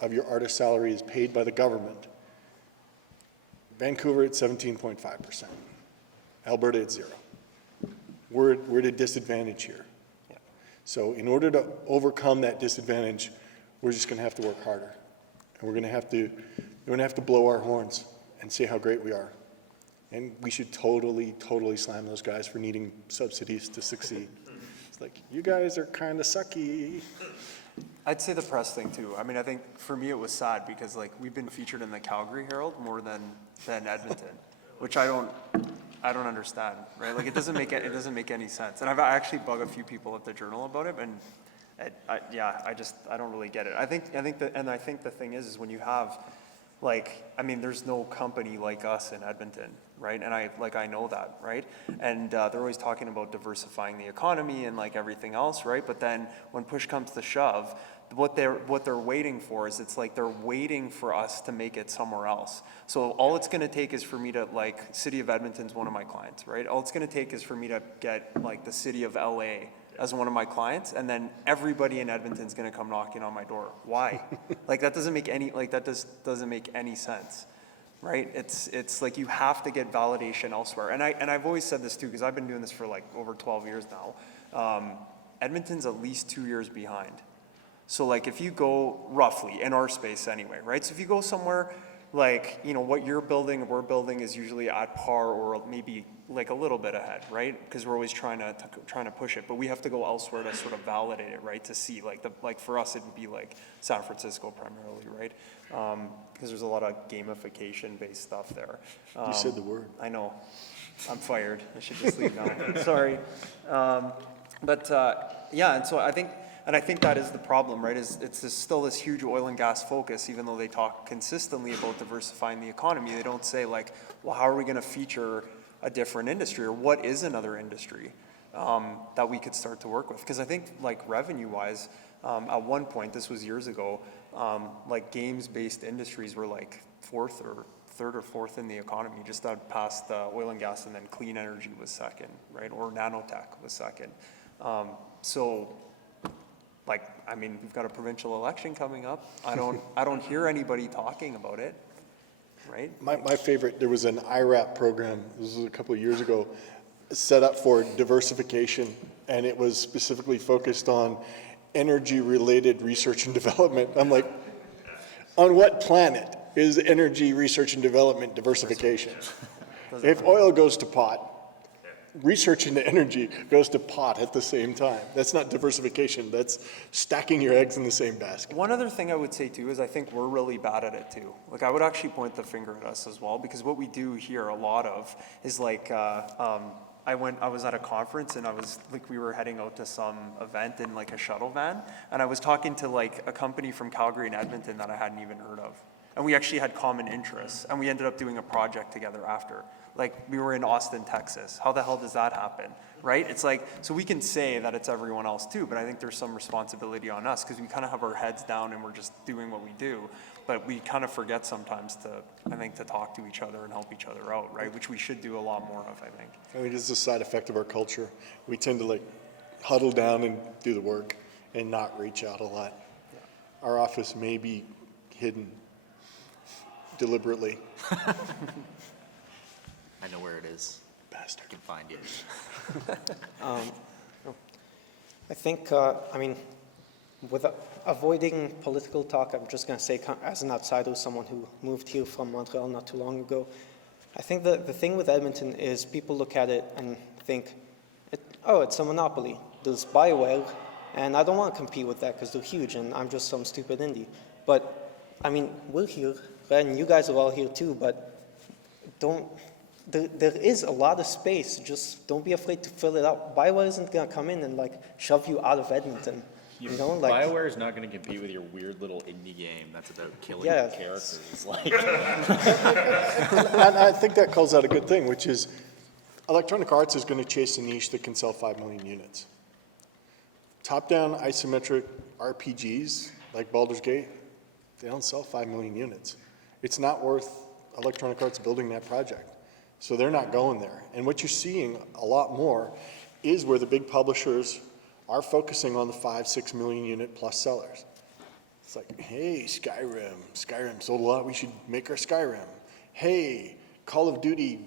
of your artist salary is paid by the government. Vancouver at 17.5%. Alberta at 0. We're at a disadvantage here. So in order to overcome that disadvantage, we're just going to have to work harder. And we're going to have to blow our horns and say how great we are. And we should totally slam those guys for needing subsidies to succeed. It's like, you guys are kind of sucky. I'd say the press thing too. I mean, I think for me it was sad because like we've been featured in the Calgary Herald more than Edmonton, which I don't understand, right? Like it doesn't make any sense. And I've actually bugged a few people at the Journal about it, and I don't really get it. I think the thing is when you have Like, I mean, there's no company like us in Edmonton, right? And I know that, right? And they're always talking about diversifying the economy and like everything else, right? But then when push comes to shove, what they're waiting for is it's like they're waiting for us to make it somewhere else. So all it's going to take is for me to, like, City of Edmonton's one of my clients, right? All it's going to take is for me to get like the City of LA as one of my clients, and then everybody in Edmonton's going to come knocking on my door. Why? Like, that doesn't make any, like, that doesn't make any sense, right? It's like you have to get validation elsewhere. And I've always said this too, because I've been doing this for like over 12 years now. Edmonton's at least 2 years behind. So like if you go roughly, in our space anyway, right? So if you go somewhere like, you know, what you're building, we're building is usually at par or maybe like a little bit ahead, right? Because we're always trying to push it, but we have to go elsewhere to sort of validate it, right? To see like for us, it would be like San Francisco primarily, right? Because there's a lot of gamification based stuff there. You said the word. I know. I'm fired. I should just leave now. Sorry. Yeah, and so I think that is the problem, right? It's still this huge oil and gas focus, even though they talk consistently about diversifying the economy. They don't say like, well, how are we going to feature a different industry, or what is another industry that we could start to work with? Because I think like revenue-wise, at one point, this was years ago, like games-based industries were like third or fourth in the economy, just out past oil and gas, and then clean energy was second, right? Or nanotech was second. So, like, I mean, we've got a provincial election coming up. I don't hear anybody talking about it, right? My favorite, there was an IRAP program, this was a couple of years ago, set up for diversification, and it was specifically focused on energy-related research and development. I'm like, on what planet is energy research and development diversification? If oil goes to pot, research into energy goes to pot at the same time. That's not diversification, that's stacking your eggs in the same basket. One other thing I would say too is I think we're really bad at it too. Like, I would actually point the finger at us as well, because what we do here a lot of is like, I was at a conference and we were heading out to some event in like a shuttle van, and I was talking to like a company from Calgary and Edmonton that I hadn't even heard of. And we actually had common interests, and we ended up doing a project together after. Like, we were in Austin, Texas. How the hell does that happen, right? It's like, so we can say that it's everyone else too, but I think there's some responsibility on us, because we kind of have our heads down and we're just doing what we do. But we kind of forget sometimes to talk to each other and help each other out, right? Which we should do a lot more of, I think. I mean, it's a side effect of our culture. We tend to like huddle down and do the work and not reach out a lot. Yeah. Our office may be hidden deliberately. I know where it is. Bastard. I can find you. I think, I mean, with avoiding political talk, I'm just going to say, as an outsider, someone who moved here from Montreal not too long ago, I think the thing with Edmonton is people look at it and think, it's a monopoly. There's BioWare, and I don't want to compete with that because they're huge, and I'm just some stupid indie. But, I mean, we're here, and you guys are all here too, but there is a lot of space. Just don't be afraid to fill it up. BioWare isn't going to come in and like shove you out of Edmonton. You know, like BioWare is not going to compete with your weird little indie game that's about killing characters. Like, And I think that calls out a good thing, which is Electronic Arts is going to chase a niche that can sell 5 million units. Top-down isometric RPGs like Baldur's Gate, they don't sell 5 million units. It's not worth Electronic Arts building that project. So they're not going there. And what you're seeing a lot more is where the big publishers are focusing on the 5-6 million unit plus sellers. It's like, hey, Skyrim sold a lot, we should make our Skyrim. Hey, Call of Duty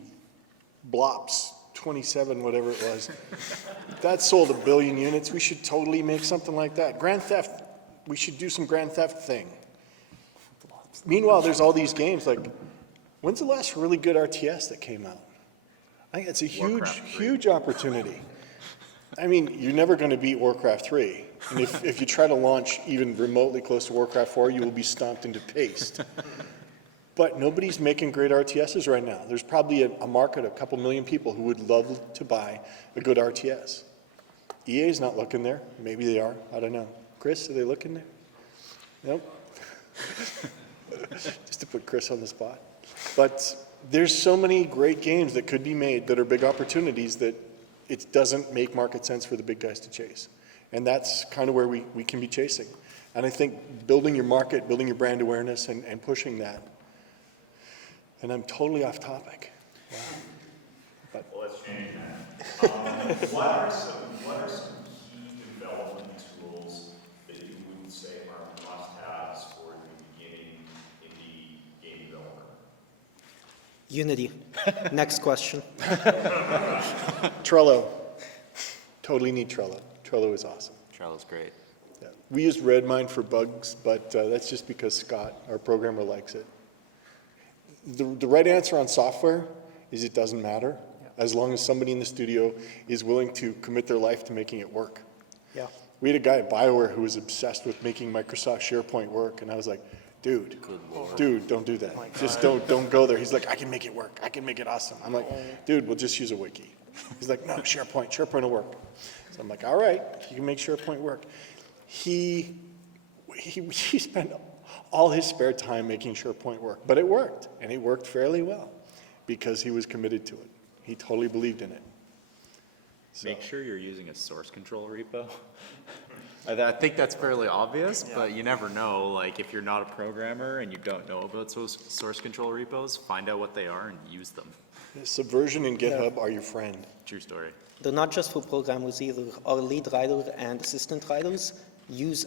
Blops 27, whatever it was, that sold 1 billion units, we should totally make something like that. Grand Theft, we should do some Grand Theft thing. Meanwhile, there's all these games like, when's the last really good RTS that came out? I think it's a huge opportunity. I mean, you're never going to beat Warcraft 3. And if you try to launch even remotely close to Warcraft 4, you will be stomped into paste. But nobody's making great RTSs right now. There's probably a market, a couple million people who would love to buy a good RTS. EA's not looking there. Maybe they are. I don't know. Chris, are they looking there? Nope. Just a put Chris on the spot. But there's so many great games that could be made that are big opportunities that it doesn't make market sense for the big guys to chase. And that's kind of where we can be chasing. And I think building your market, building your brand awareness, and pushing that. And I'm totally off topic. Wow. Well, let's change that. What are some key development tools that you would say are must-haves for the beginning indie game developer? Unity. Next question. Trello. Totally need Trello. Trello is awesome. Trello's great. Yeah. We used Redmine for bugs, but that's just because Scott, our programmer, likes it. The right answer on software is it doesn't matter, as long as somebody in the studio is willing to commit their life to making it work. Yeah. We had a guy at BioWare who was obsessed with making Microsoft SharePoint work, and I was like, dude, don't do that. Just don't go there. He's like, I can make it work. I can make it awesome. I'm like, dude, we'll just use a wiki. He's like, no, SharePoint will work. So I'm like, all right, you can make SharePoint work. He spent all his spare time making SharePoint work, but it worked, and it worked fairly well because he was committed to it. He totally believed in it. So. Make sure you're using a source control repo. I think that's fairly obvious, but you never know. Like, if you're not a programmer and you don't know about source control repos, find out what they are and use them. Subversion and GitHub are your friend. True story. They're not just for programmers either. Our lead writer and assistant writers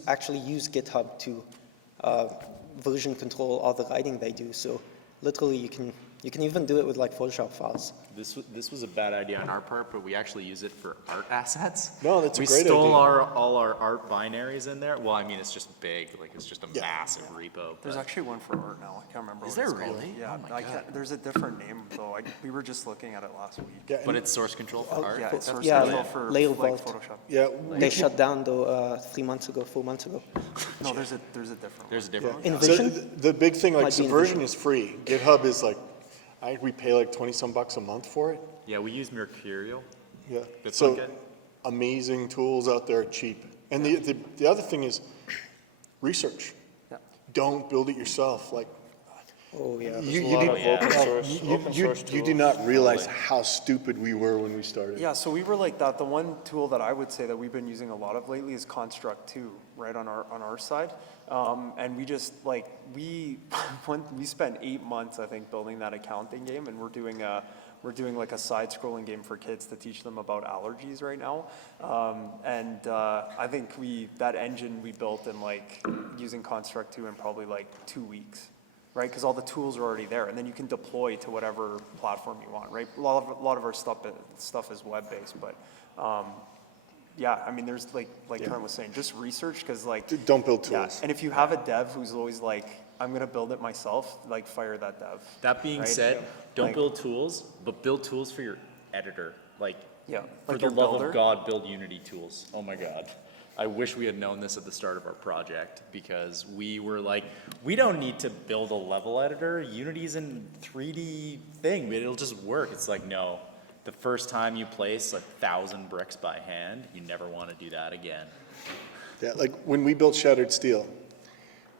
actually use GitHub to version control all the writing they do. So literally you can even do it with like Photoshop files. This was a bad idea on our part, but we actually use it for art assets. No, that's a great We stole idea. all our art binaries in there. Well, I mean, it's just big, like it's just a massive repo. There's but- actually one for art now. I can't remember Is what it's there called. really? Yeah, Oh my I can't, there's a different name though. We were just looking at it last week. Yeah, But it's source control for art. Yeah, it's source Yeah, control for Layer like Vault. Photoshop. yeah, They shut down though 4 months ago. No, there's a different There's a one. different In one. So Vision? the big thing, like Might be in Subversion Vision. is free. GitHub is like, I think we pay like 20 some bucks a month for it. Yeah, we use Mercurial. Yeah. Good So bucket. amazing tools out there, cheap. And the other thing is research. Yeah. Don't build it yourself. Like Oh yeah. you a lot do- of open source, you do not realize how stupid we were when we started. Yeah, so we were like that. The one tool that I would say that we've been using a lot of lately is Construct 2, right on our side. And we just like we spent 8 months, I think, building that accounting game, and we're doing like a side-scrolling game for kids to teach them about allergies right now. I think that engine we built in like using Construct 2 in probably like 2 weeks. Right, because all the tools are already there, and then you can deploy to whatever platform you want. Right, a lot of our stuff is web-based, but yeah, I mean, there's like Kern was saying, just research because like Don't build yeah, tools. and if you have a dev who's always like, I'm gonna build it myself, like fire that dev. That being Right? said, don't Like- build tools, but build tools for your editor. Like, Yeah, for like the your love builder. of God, build Unity tools. Oh my God. I wish we had known this at the start of our project because we were like, we don't need to build a level editor. Unity's a 3D thing. It'll just work. It's like, no. The first time you place 1,000 bricks by hand, you never want to do that again. Yeah, like when we built Shattered Steel,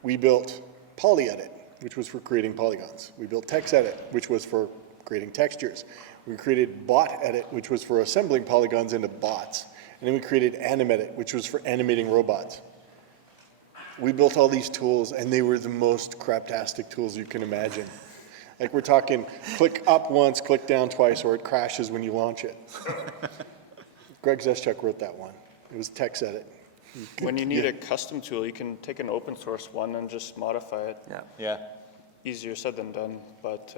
we built PolyEdit, which was for creating polygons. We built TextEdit, which was for creating textures. We created BotEdit, which was for assembling polygons into bots. And then we created AnimEdit, which was for animating robots. We built all these tools, and they were the most craptastic tools you can imagine. Like we're talking click up once, click down twice, or it crashes when you launch it. Greg Zeschuk wrote that one. It was TextEdit. When you need a custom tool, you can take an open source one and just modify it. Yeah. Yeah. Easier said than done, but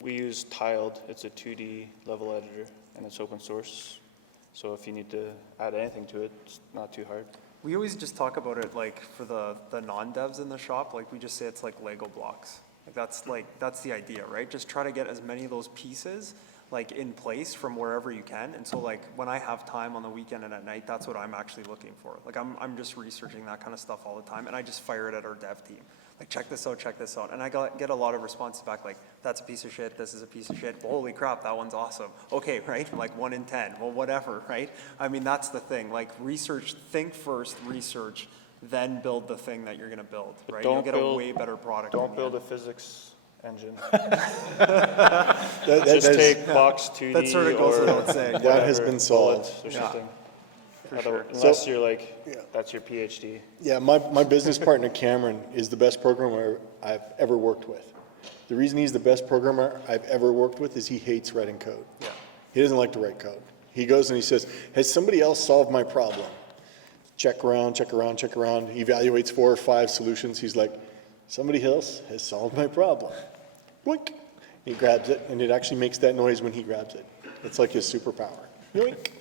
we use Tiled. It's a 2D level editor, and it's open source. So if you need to add anything to it, it's not too hard. We always just talk about it like for the non-devs in the shop, like we just say it's like Lego blocks. Like that's the idea, right? Just try to get as many of those pieces like in place from wherever you can. And so like when I have time on the weekend and at night, that's what I'm actually looking for. Like I'm just researching that kind of stuff all the time, and I just fire it at our dev team. Like check this out, and I get a lot of responses back like, that's a piece of shit, this is a piece of shit, holy crap, that one's awesome. Okay, right, like 1 in 10, well whatever, right? I mean, that's the thing, like research, think first, research, then build the thing that you're gonna build, right? Don't You'll get a build- way better product. Don't in the build a end. physics engine. That Just is- take box 2D That sort of goes or without saying. That has whatever, been solved. bullets or Yeah, something. for sure. Unless So- you're like, Yeah. that's your PhD. Yeah, my business partner Cameron is the best programmer I've ever worked with. The reason he's the best programmer I've ever worked with is he hates writing code. Yeah. He doesn't like to write code. He goes and he says, has somebody else solved my problem? Check around, check around, check around. He evaluates 4 or 5 solutions. He's like, somebody else has solved my problem. Boink. He grabs it, and it actually makes that noise when he grabs it. It's like his superpower. Yoink.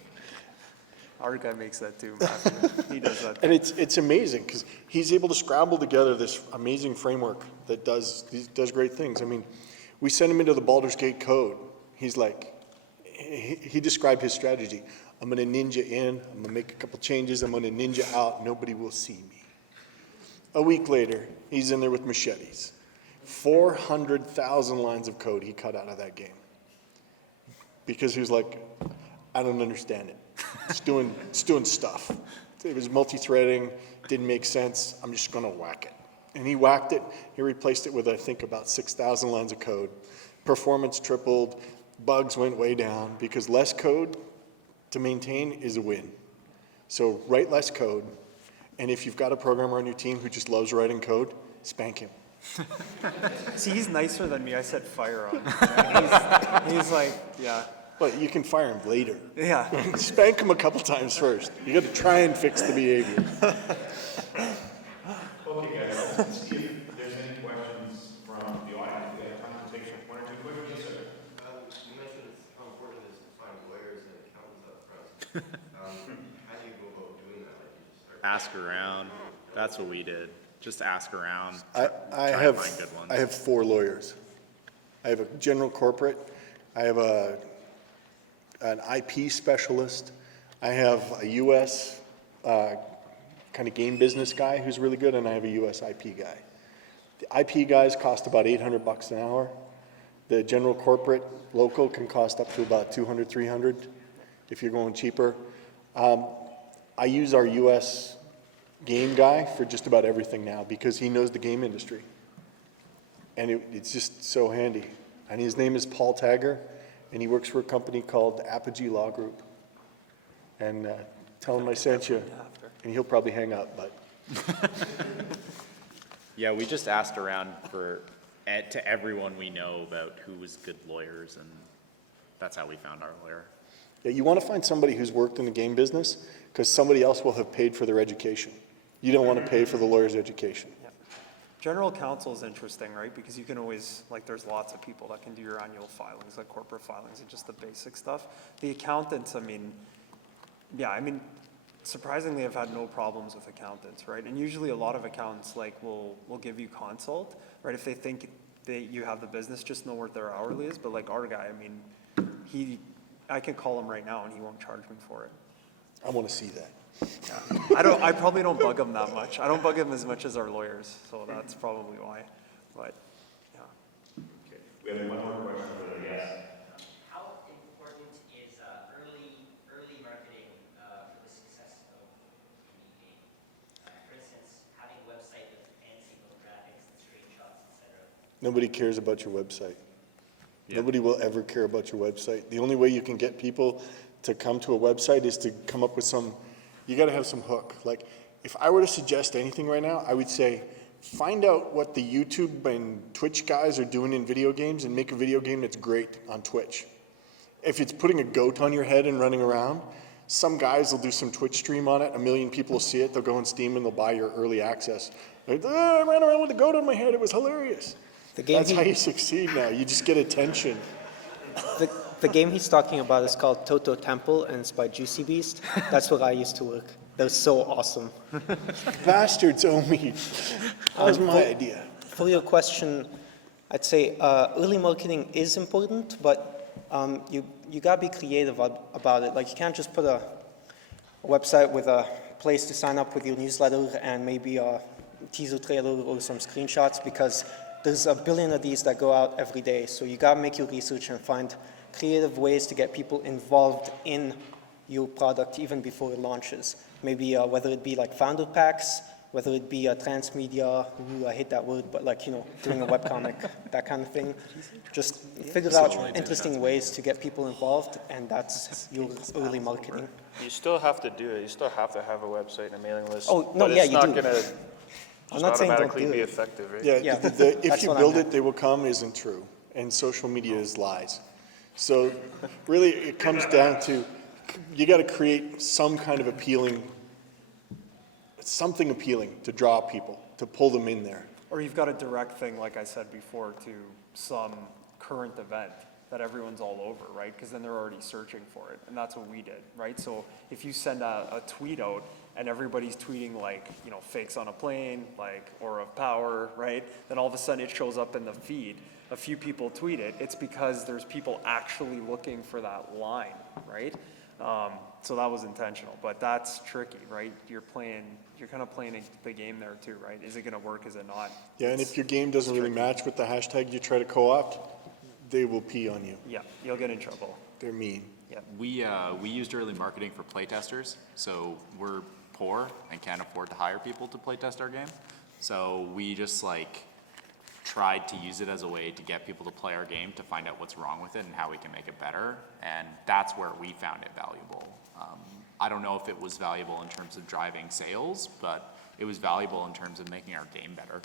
Our guy makes that too, Matthew. He does that. And it's amazing because he's able to scrabble together this amazing framework that does great things. I mean, we sent him into the Baldur's Gate code. He's like, he described his strategy. I'm going to ninja in, I'm going to make a couple changes, I'm going to ninja out, nobody will see me. A week later, he's in there with machetes. 400,000 lines of code he cut out of that game. Because he was like, I don't understand it. It's doing stuff. It was multi-threading, didn't make sense, I'm just gonna whack it. And he whacked it, he replaced it with, I think, about 6,000 lines of code. Performance tripled, bugs went way down, because less code to maintain is a win. So write less code, and if you've got a programmer on your team who just loves writing code, spank him. See, he's nicer than me. I set fire on him. He's like, yeah, But you can fire him later. yeah. Spank him a couple times first. You gotta try and fix the behavior. Okay, guys, let's see if there's any questions from the audience. We have time to take 1 or 2 questions. Yes, sir. You mentioned how important it is to find lawyers and accountants up front. How do you go about doing that? Like you just start. Ask around. That's what we did. Just ask around. I Try and have, find good ones. I have 4 lawyers. I have a general corporate, I have an IP specialist, I have a US kind of game business guy who's really good, and I have a US IP guy. The IP guys cost about $800 an hour. The general corporate local can cost up to about $200, $300 if you're going cheaper. I use our US game guy for just about everything now because he knows the game industry. And it's just so handy. And his name is Paul Tagger, and he works for a company called Apogee Law Group. And tell him I sent you, and he'll probably hang up, but. Yeah, we just asked around to everyone we know about who was good lawyers, and that's how we found our lawyer. Yeah, you want to find somebody who's worked in the game business, because somebody else will have paid for their education. You don't want to pay for the lawyer's education. General counsel is interesting, right? Because you can always, like, there's lots of people that can do your annual filings, like corporate filings and just the basic stuff. The accountants, I mean, surprisingly, I've had no problems with accountants, right? And usually a lot of accountants, like, will give you consult, right? If they think that you have the business, just know what their hourly is. But like our guy, I mean, I can call him right now and he won't charge me for it. I want to see that. I probably don't bug him that much. I don't bug him as much as our lawyers, so that's probably why. But, yeah. Okay, we have 1 more question for the yes. How important is early marketing for the success of any game? For instance, having a website with fancy little graphics and screenshots, etc. Nobody cares about your website. Nobody will ever care about your website. The only way you can get people to come to a website is to come up with you got to have some hook. Like, if I were to suggest anything right now, I would say, find out what the YouTube and Twitch guys are doing in video games and make a video game that's great on Twitch. If it's putting a goat on your head and running around, some guys will do some Twitch stream on it, 1 million people will see it, they'll go on Steam and they'll buy your early access. Like, I ran around with a goat on my head, it was hilarious. That's how you succeed now, you just get attention. The game he's talking about is called Toto Temple, and it's by Juicy Beast. That's what I used to work. That was so awesome. Bastards owe me. That was my idea. For your question, I'd say early marketing is important, but you gotta be creative about it. Like, you can't just put a website with a place to sign up with your newsletter and maybe a teaser trailer or some screenshots, because there's a billion of these that go out every day. So you gotta make your research and find creative ways to get people involved in your product even before it launches. Maybe whether it be like founder packs, whether it be transmedia, I hate that word, but like, doing a webcomic, that kind of thing. Just figure out interesting ways to get people involved, and that's your early marketing. You still have to do it. You still have to have a website and a mailing list. Oh, no, but yeah, it's you not do. going to I'm not saying don't automatically do be it. effective, right? Yeah, Yeah, if that's you what I build meant. it, they will come isn't true, and social media is lies. So really, it comes down to, you got to create some kind of something appealing to draw people, to pull them in there. Or you've got a direct thing, like I said before, to some current event that everyone's all over, right? Because then they're already searching for it, and that's what we did, right? So if you send a tweet out and everybody's tweeting like, fakes on a plane, like, or of power, right? Then all of a sudden it shows up in the feed. A few people tweet it. It's because there's people actually looking for that line, right? So that was intentional, but that's tricky, right? You're kind of playing the game there too, right? Is it going to work? Is it not? Yeah, and if your game doesn't really match with the hashtag you try to co-opt, they will pee on you. Yeah, you'll get in trouble. They're mean. Yeah. We used early marketing for playtesters, so we're poor and can't afford to hire people to playtest our game. So we just tried to use it as a way to get people to play our game, to find out what's wrong with it and how we can make it better. And that's where we found it valuable. I don't know if it was valuable in terms of driving sales, but it was valuable in terms of making our game better.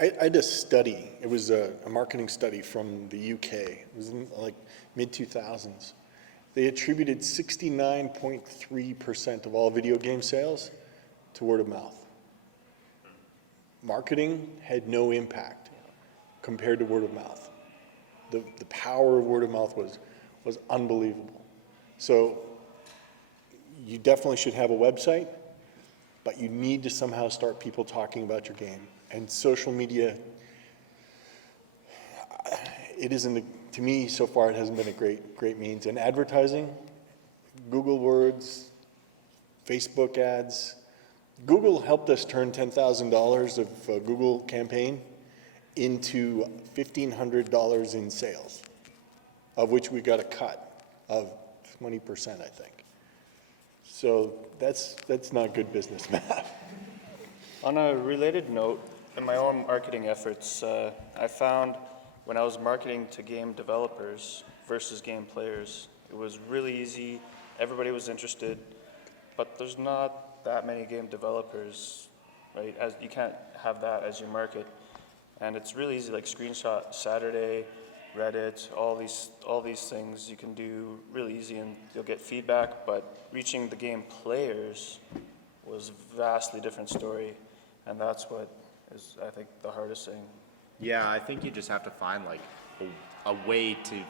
I did a study. It was a marketing study from the UK. It was in mid-2000s. They attributed 69.3% of all video game sales to word of mouth. Marketing had no impact compared to word of mouth. The power of word of mouth was unbelievable. So you definitely should have a website, but you need to somehow start people talking about your game. And social media, it isn't, to me, so far, it hasn't been a great means. And advertising, Google Words, Facebook ads. Google helped us turn $10,000 of Google campaign into $1,500 in sales, of which we got a cut of 20%, I think. So that's not good business math. On a related note, in my own marketing efforts, I found when I was marketing to game developers versus game players, it was really easy. Everybody was interested, but there's not that many game developers, right? As you can't have that as your market, and it's really easy. Like Screenshot Saturday, Reddit, all these things you can do really easy, and you'll get feedback. But reaching the game players was a vastly different story, and that's what is, I think, the hardest thing. Yeah, I think you just have to find a way to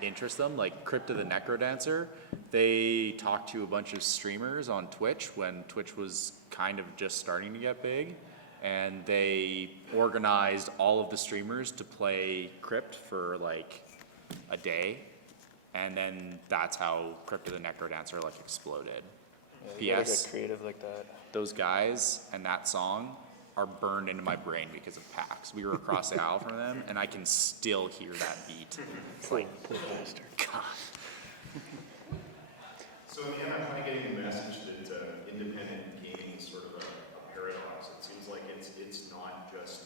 interest them. Like Crypto the Necrodancer, they talked to a bunch of streamers on Twitch when Twitch was kind of just starting to get big, and they organized all of the streamers to play Crypt for a day, and then that's how Crypto the Necrodancer exploded. Yeah, you gotta P.S. get creative like that. Those guys and that song are burned into my brain because of PAX. We were across the aisle from them, and I can still hear that beat. It's Poor bastard. God. So in the end, I'm kind of getting the message that independent gaming is sort of a paradox. It seems like it's not just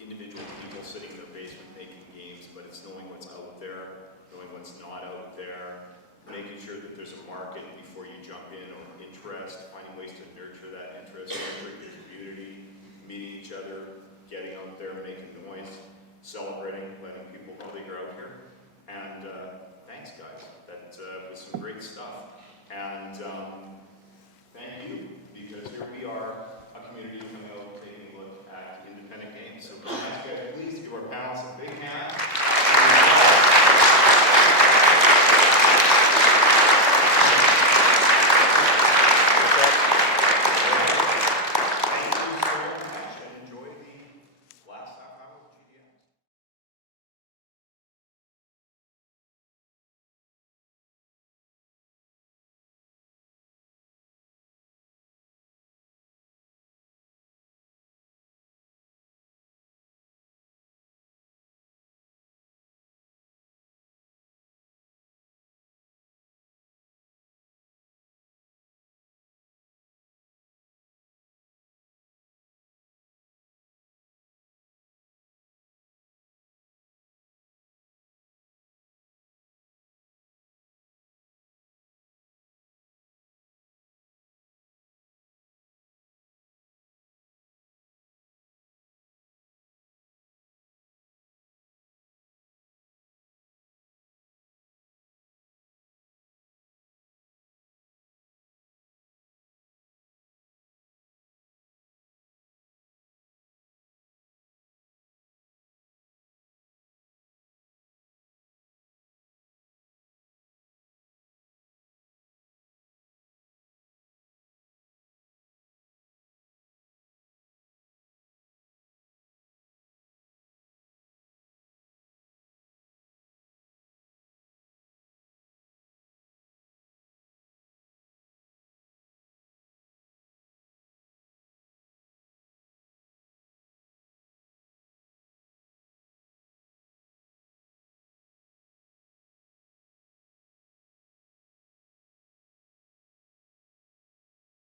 individual people sitting in their basement making games, but it's knowing what's out there, knowing what's not out there, making sure that there's a market before you jump in, or interest, finding ways to nurture that interest, nurturing your community, meeting each other, getting out there, making noise.